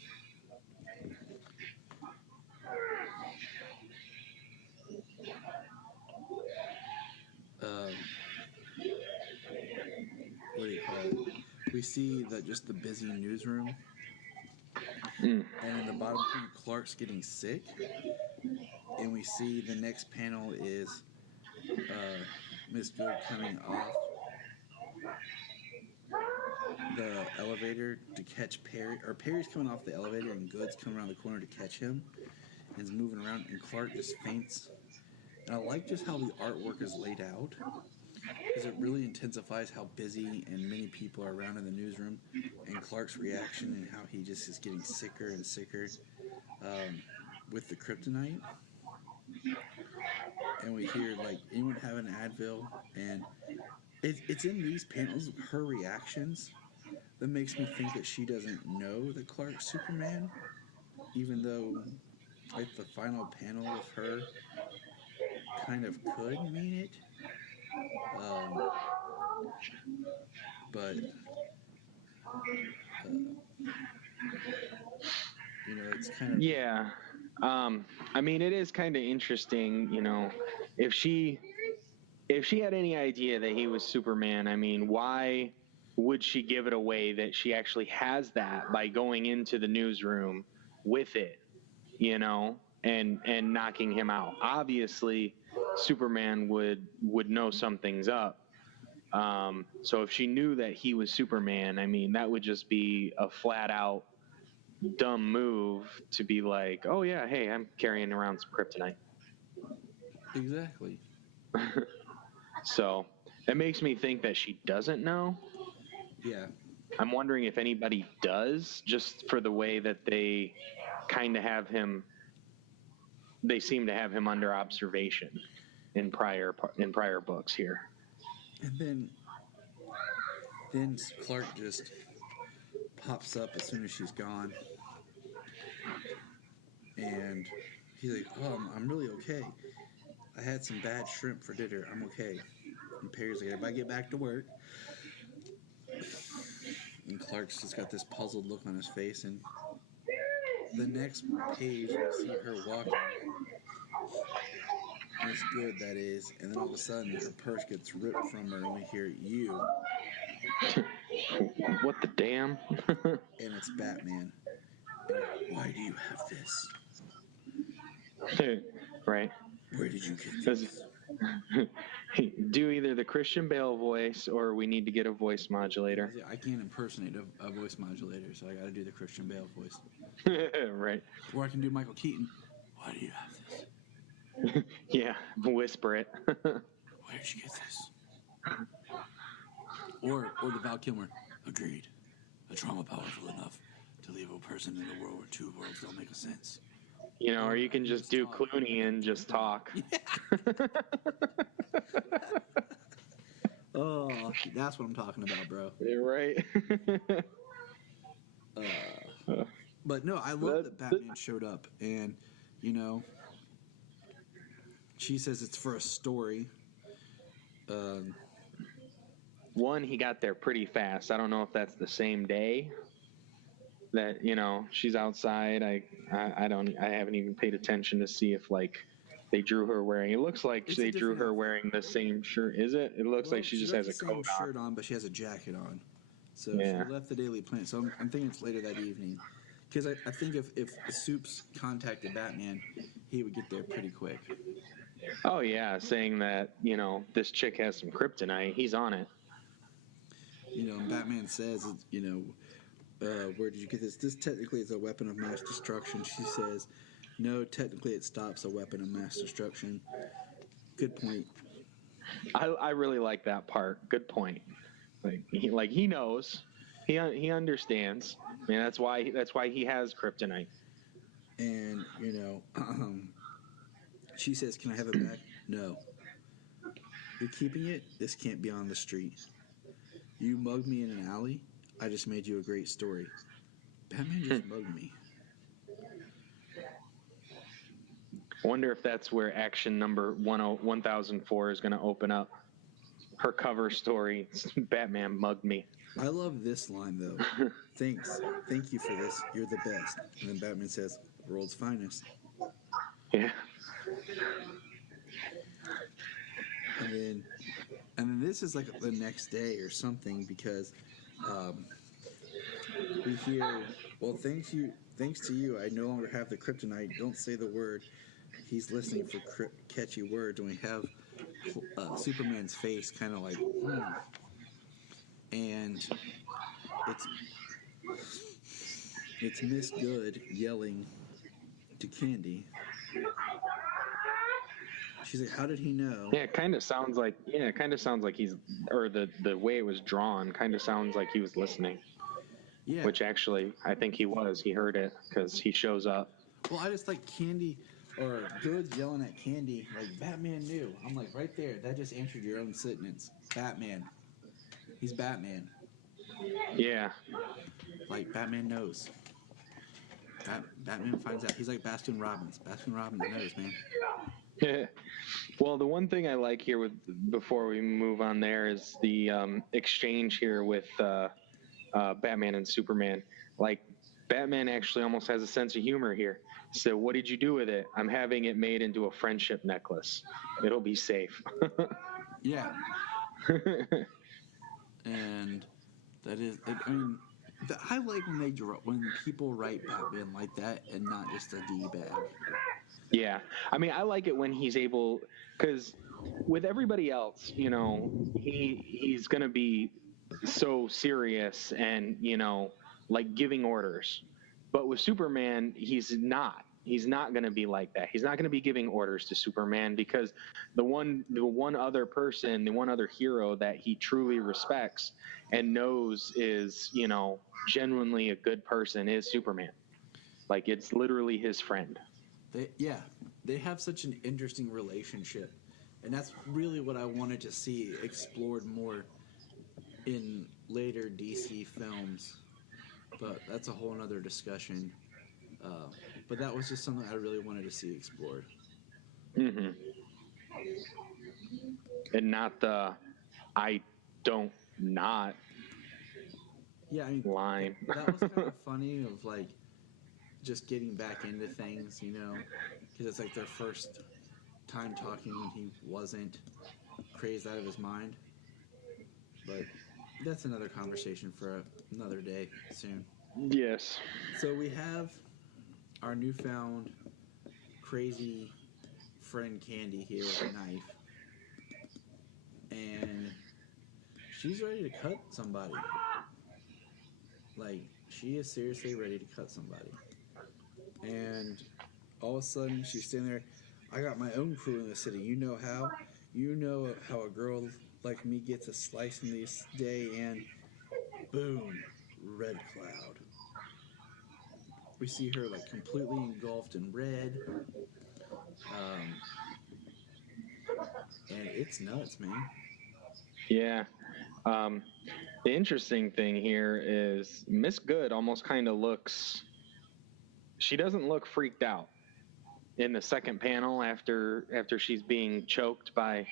what do you call it? We see just the busy newsroom, and in the bottom corner, Clark's getting sick, and we see the next panel is Miss Good coming off the elevator to catch Perry, or Perry's coming off the elevator and Good's coming around the corner to catch him, and is moving around, and Clark just faints. And I like just how the artwork is laid out, because it really intensifies how busy and many people are around in the newsroom, and Clark's reaction and how he just is getting sicker and sicker with the kryptonite. And we hear, like, anyone have an Advil? And it's in these panels, her reactions, that makes me think that she doesn't know that Clark's Superman, even though, like, the final panel of her kind of could mean it. But it's kind of... Yeah. I mean, it is kind of interesting, if she had any idea that he was Superman, I mean, why would she give it away that she actually has that by going into the newsroom with it, and knocking him out? Obviously, Superman would know something's up. So if she knew that he was Superman, I mean, that would just be a flat out dumb move to be like, oh yeah, hey, I'm carrying around some kryptonite. Exactly. So it makes me think that she doesn't know. Yeah. I'm wondering if anybody does, just for the way that they kind of have him. They seem to have him under observation in prior books here. And then Clark just pops up as soon as she's gone, and he's like, "Oh, I'm really okay. I had some bad shrimp for dinner. I'm okay." And Perry's like, "If I get back to work," and Clark's just got this puzzled look on his face. And the next page, we see her walking. And it's Good, that is. And then all of a sudden, her purse gets ripped from her, and we hear "you." What the damn? And it's Batman. And, why do you have this? Right. Where did you get this? Do either the Christian Bale voice, or we need to get a voice modulator. I can't impersonate a voice modulator, so I got to do the Christian Bale voice. Right. Or I can do Michael Keaton. Why do you have this? Yeah, whisper it. Where did you get this? Or the Val Kilmer. Agreed. a trauma powerful enough to leave a person in a world where two worlds don't make sense. You know, or you can just do Clooney and just talk. Oh, that's what I'm talking about, bro. You're right. But no, I love that Batman showed up, and you know, she says it's for a story. One, he got there pretty fast. I don't know if that's the same day that, you know, she's outside. I haven't even paid attention to see if like they drew her wearing. It looks like they drew her wearing the same shirt. Is it? It looks like she just has a coat shirt on, but she has a jacket on. So yeah. She left the Daily Planet. So I'm thinking it's later that evening. Because I think if Soups contacted Batman, he would get there pretty quick. Oh, yeah, saying that, you know, this chick has some kryptonite. He's on it. You know, Batman says, you know, where did you get this? This technically is a weapon of mass destruction. She says, no, technically it stops a weapon of mass destruction. Good point. I really like that part. Good point. Like he knows. He understands. I mean, that's why he has kryptonite. And, you know, she says, can I have it back? No. You're keeping it? This can't be on the street. You mugged me in an alley? I just made you a great story. Batman just mugged me. I wonder if that's where action number 1004 is going to open up. Her cover story, Batman mugged me. I love this line, though. Thanks. Thank you for this. You're the best. And then Batman says, world's finest. Yeah. And then this is like the next day or something because we hear, well, thanks to you, I no longer have the kryptonite. Don't say the word. He's listening for catchy words, and we have Superman's face kind of like, and it's Miss Good yelling to Candy. She's like, how did he know? Yeah, it kind of sounds like he's, or the way it was drawn kind of sounds like he was listening. Yeah. Which actually, I think he was. He heard it because he shows up. Well, I just like Candy, or Good yelling at Candy, like, Batman knew. I'm like, right there, that just answered your own sentence. Batman. He's Batman. Yeah. Like, Batman knows. Batman finds out. He's like Baskin Robbins. Baskin Robbins knows, man. Well, the one thing I like here before we move on there is the exchange here with Batman and Superman. Like, Batman actually almost has a sense of humor here. So, what did you do with it? I'm having it made into a friendship necklace. It'll be safe. Yeah. And that is, I mean, I like when people write Batman like that and not just a D-bag. Yeah. I mean, I like it when he's able, because with everybody else, you know, he's going to be so serious and, you know, like giving orders. But with Superman, he's not. He's not going to be like that. He's not going to be giving orders to Superman because the one other person, the one other hero that he truly respects and knows is, you know, genuinely a good person is Superman. Like, it's literally his friend. They have such an interesting relationship, and that's really what I wanted to see explored more in later DC films. But that's a whole other discussion. But that was just something I really wanted to see explored. Mm-hmm. And not the "I don't not." Yeah, I mean, line. That was kind of funny. Of like just getting back into things, you know, because it's like their first time talking when he wasn't crazed out of his mind. But that's another conversation for another day soon. Yes. So we have our newfound crazy friend Candy here with a knife. And she's ready to cut somebody. Like, she is seriously ready to cut somebody. And all of a sudden, she's standing there. I got my own crew in the city. You know how? You know how a girl like me gets a slice in this day, and boom, Red Cloud. We see her like completely engulfed in red. And it's nuts, man. Yeah. The interesting thing here is Miss Good almost kind of looks. She doesn't look freaked out in the second panel after she's being choked by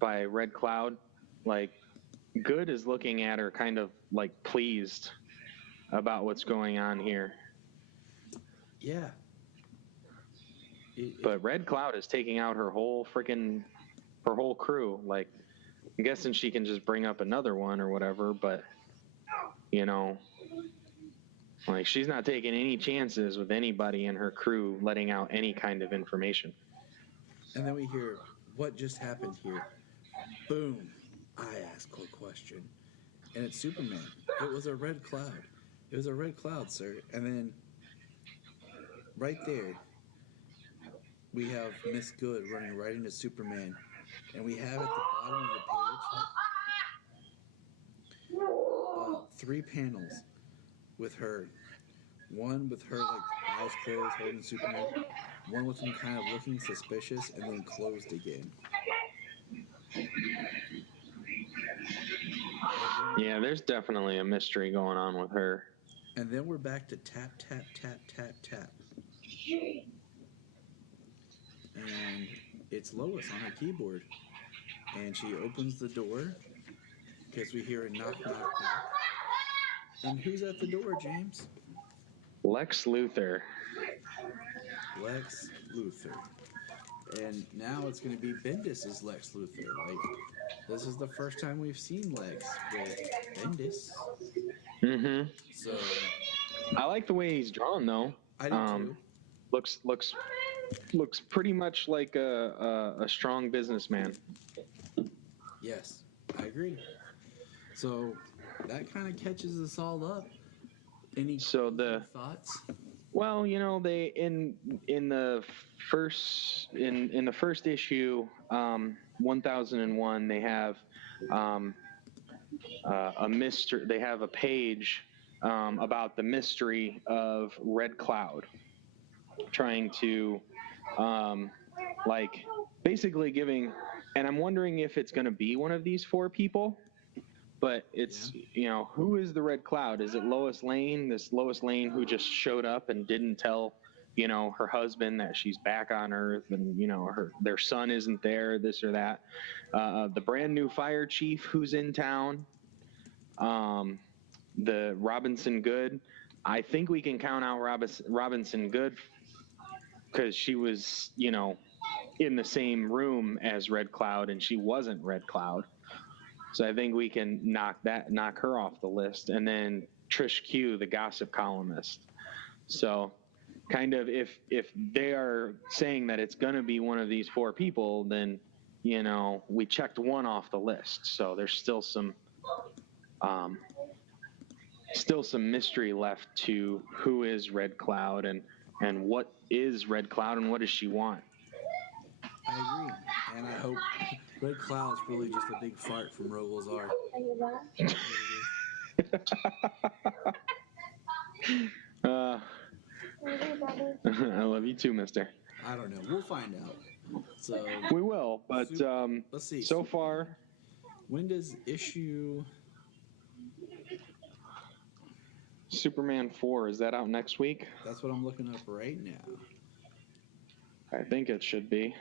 Red Cloud. Like, Good is looking at her kind of like pleased about what's going on here. Yeah. But Red Cloud is taking out her whole crew. Like, I'm guessing she can just bring up another one or whatever, but, you know, like, she's not taking any chances with anybody in her crew letting out any kind of information. And then we hear, what just happened here? Boom. I ask a question. And it's Superman. It was a red cloud. It was a red cloud, sir. And then, right there, we have Miss Good running right into Superman. And we have at the bottom of the page 3 panels with her. One with her like eyes closed holding Superman. One with him kind of looking suspicious and then closed again. Yeah, there's definitely a mystery going on with her. And then we're back to tap, tap, tap, tap, tap. And it's Lois on her keyboard. And she opens the door because we hear a knock, knock, knock. And who's at the door, James? Lex Luthor. Lex Luthor. And now it's going to be Bendis' Lex Luthor. Like, this is the first time we've seen Lex with Bendis. Mm-hmm. So I like the way he's drawn, though. I do too. Looks pretty much like a strong businessman. Yes, I agree. So that kind of catches us all up. Any thoughts? Well, you know, they in the first issue, 1001, they have a mystery. They have a page about the mystery of Red Cloud, trying to like basically giving. And I'm wondering if it's going to be one of these 4 people. But it's, you know, who is the Red Cloud? Is it Lois Lane? This Lois Lane who just showed up and didn't tell, you know, her husband that she's back on Earth and, you know, their son isn't there, this or that. The brand new fire chief who's in town. The Robinson Good. I think we can count out Robinson Good because she was, you know, in the same room as Red Cloud and she wasn't Red Cloud. So I think we can knock her off the list. And then Trish Q, the gossip columnist. So kind of if they are saying that it's going to be one of these 4 people, then, you know, we checked one off the list. So there's still some mystery left to who is Red Cloud and what is Red Cloud and what does she want. I agree. And I hope Red Cloud's really just a big fart from Rogel's R. I love you too, mister. I don't know. We'll find out. So we will, but let's see. So far, when does issue Superman 4, is that out next week? That's what I'm looking up right now. I think it should be.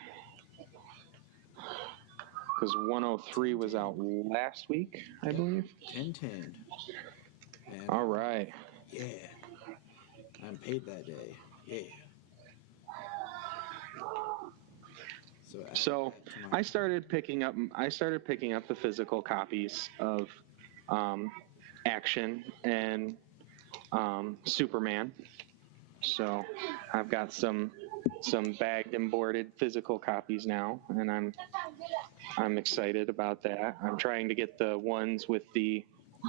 Because 103 was out last week, I believe. 10/10. All right. Yeah. I'm paid that day. Yeah. So I started picking up the physical copies of Action and Superman. So I've got some bagged and boarded physical copies now, and I'm excited about that. I'm trying to get the ones with the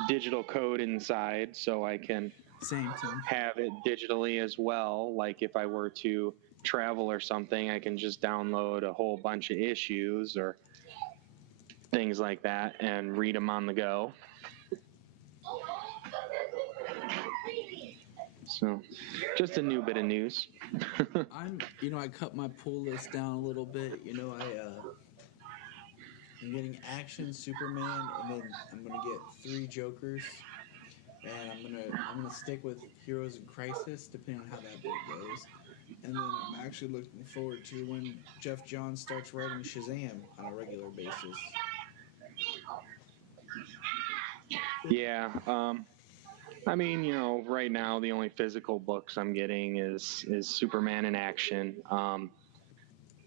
digital code inside so I can have it digitally as well. Like if I were to travel or something, I can just download a whole bunch of issues or things like that and read them on the go. So, just a new bit of news. I cut my pull list down a little bit. I'm getting Action, Superman, and then I'm gonna get 3 Jokers, and I'm gonna stick with Heroes in Crisis, depending on how that book goes. And then I'm actually looking forward to when Jeff Johns starts writing Shazam on a regular basis. Yeah. I mean, right now the only physical books I'm getting is Superman in Action.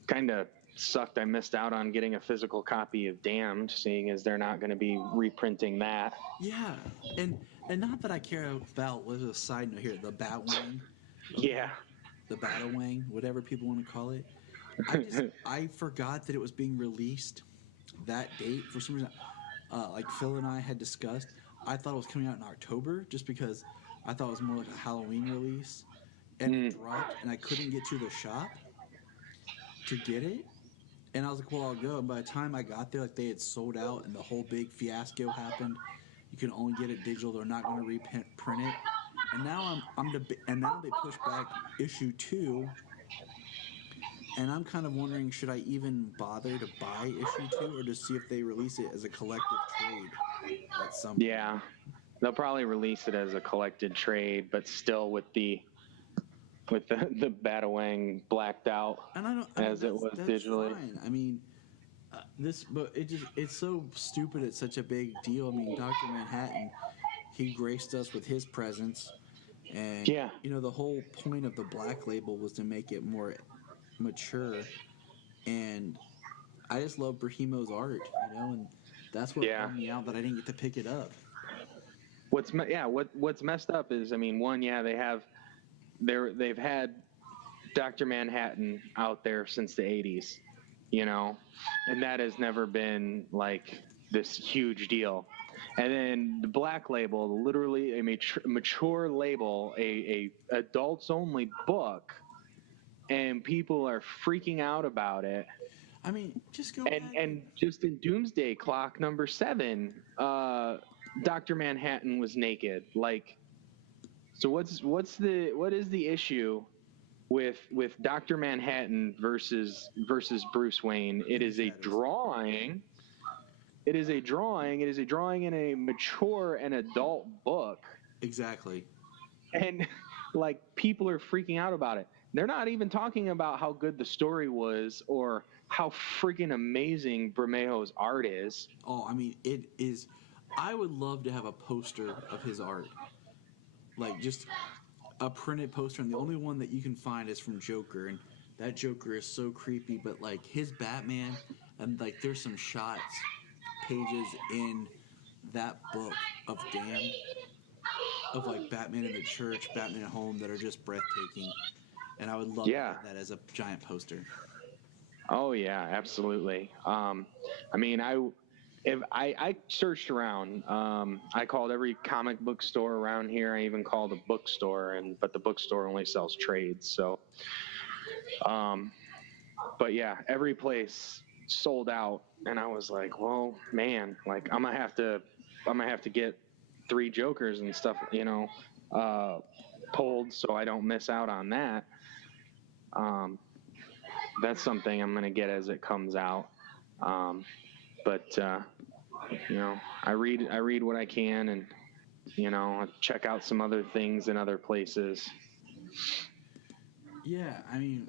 Kind of sucked I missed out on getting a physical copy of Damned, seeing as they're not going to be reprinting that. Yeah, and not that I care about. Was a side note here, the Batwing. Yeah. The Batawang, whatever people want to call it. I forgot that it was being released that date for some reason. Like Phil and I had discussed, I thought it was coming out in October just because I thought it was more like a Halloween release, and it dropped, and I couldn't get to the shop to get it. And I was like, well, I'll go. And by the time I got there, like they had sold out, and the whole big fiasco happened. You can only get it digital; they're not going to reprint it. And now and now they pushed back issue 2, and I'm kind of wondering, should I even bother to buy issue 2 or just see if they release it as a collective trade at some point? Yeah, they'll probably release it as a collected trade, but still with the Batawang blacked out it was digitally. Fine. I mean, but it's so stupid. It's such a big deal. I mean, Dr. Manhattan, he graced us with his presence. And, the whole point of the Black Label was to make it more mature. And I just love Brahimo's art, and that's what bummed me out that I didn't get to pick it up. What's messed up is, I mean, one, they've had Dr. Manhattan out there since the 80s, and that has never been like this huge deal. And then the Black Label, literally a mature label, a adults only book, and people are freaking out about it. I mean, just go and just in Doomsday Clock number 7, Dr. Manhattan was naked. Like, so what is the issue with Dr. Manhattan versus Bruce Wayne? It is a drawing. It is a drawing. It is a drawing in a mature and adult book. Exactly. And like, people are freaking out about it. They're not even talking about how good the story was or how freaking amazing Bermejo's art is. Oh, I mean, it is. I would love to have a poster of his art. Like, just a printed poster. And the only one that you can find is from Joker. And that Joker is so creepy. But, like, his Batman, and, like, there's some shots, pages in that book of Damned, of, like, Batman in the church, Batman at home, that are just breathtaking. And I would love to have that as a giant poster. Oh yeah, absolutely. I mean, I searched around. I called every comic book store around here. I even called a bookstore, but the bookstore only sells trades. So, but yeah, every place sold out, and I was like, well, man, like I'm gonna have to get 3 Jokers and stuff, pulled so I don't miss out on that. That's something I'm going to get as it comes out. But I read what I can, and, check out some other things in other places. Yeah, I mean,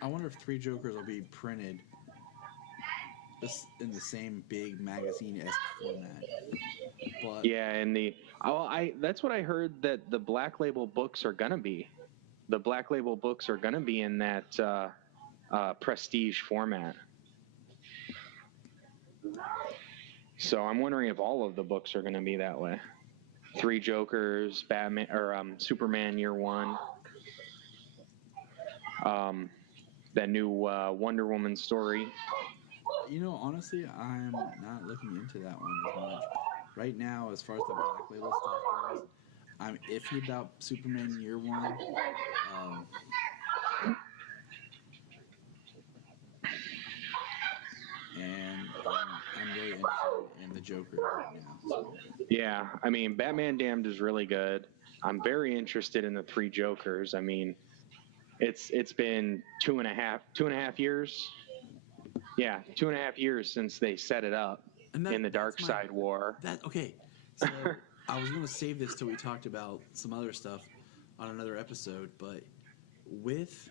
I wonder if 3 Jokers will be printed in the same big magazine-esque format. But yeah, that's what I heard that the Black Label books are going to be. The Black Label books are going to be in that prestige format. So I'm wondering if all of the books are going to be that way. 3 Jokers, Batman, or Superman Year One. That new Wonder Woman story. Honestly, I'm not looking into that one as much. Right now, as far as the Black Label stuff goes, I'm iffy about Superman Year One. And I'm really interested in the Joker right now. So. Yeah, I mean, Batman Damned is really good. I'm very interested in the Three Jokers. I mean, it's been 2.5 years. Yeah, 2.5 years since they set it up in the Dark Side War. Okay, so I was going to save this till we talked about some other stuff on another episode, but with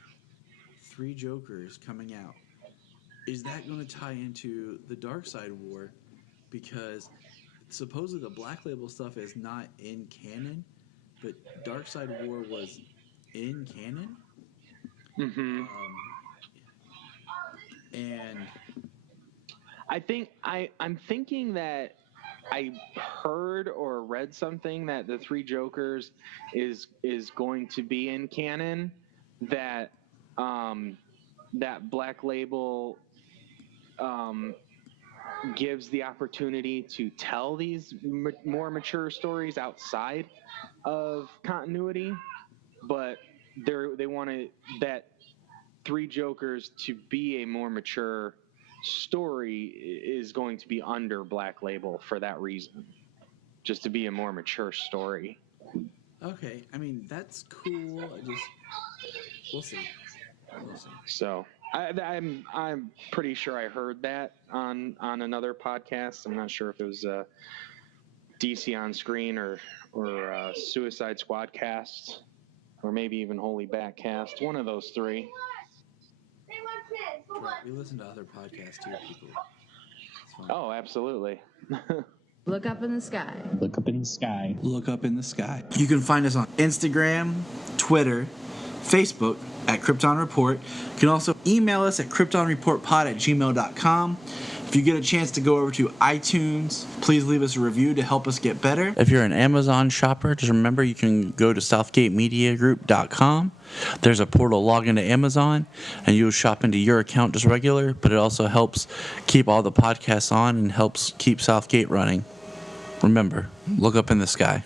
Three Jokers coming out, is that going to tie into the Dark Side War? Because supposedly the Black Label stuff is not in canon, but Dark Side War was in canon. Mm-hmm. And I think I'm thinking that I heard or read something that the Three Jokers is going to be in canon, that that Black Label gives the opportunity to tell these more mature stories outside of continuity, but they wanted that Three Jokers to be a more mature story is going to be under Black Label for that reason, just to be a more mature story. Okay, I mean, that's cool. We'll see. So I'm pretty sure I heard that on another podcast. I'm not sure if it was DC on Screen or Suicide Squad cast, or maybe even Holy Bat cast. One of those three. We listen to other podcasts too, people. Oh, absolutely. Look up in the sky. Look up in the sky. Look up in the sky. You can find us on Instagram, Twitter, Facebook at Krypton Report. You can also email us at kryptonreportpod@gmail.com. If you get a chance to go over to iTunes, please leave us a review to help us get better. If you're an Amazon shopper, just remember you can go to southgatemediagroup.com. There's a portal, log into Amazon, and you'll shop into your account just regular, but it also helps keep all the podcasts on and helps keep Southgate running. Remember, look up in the sky.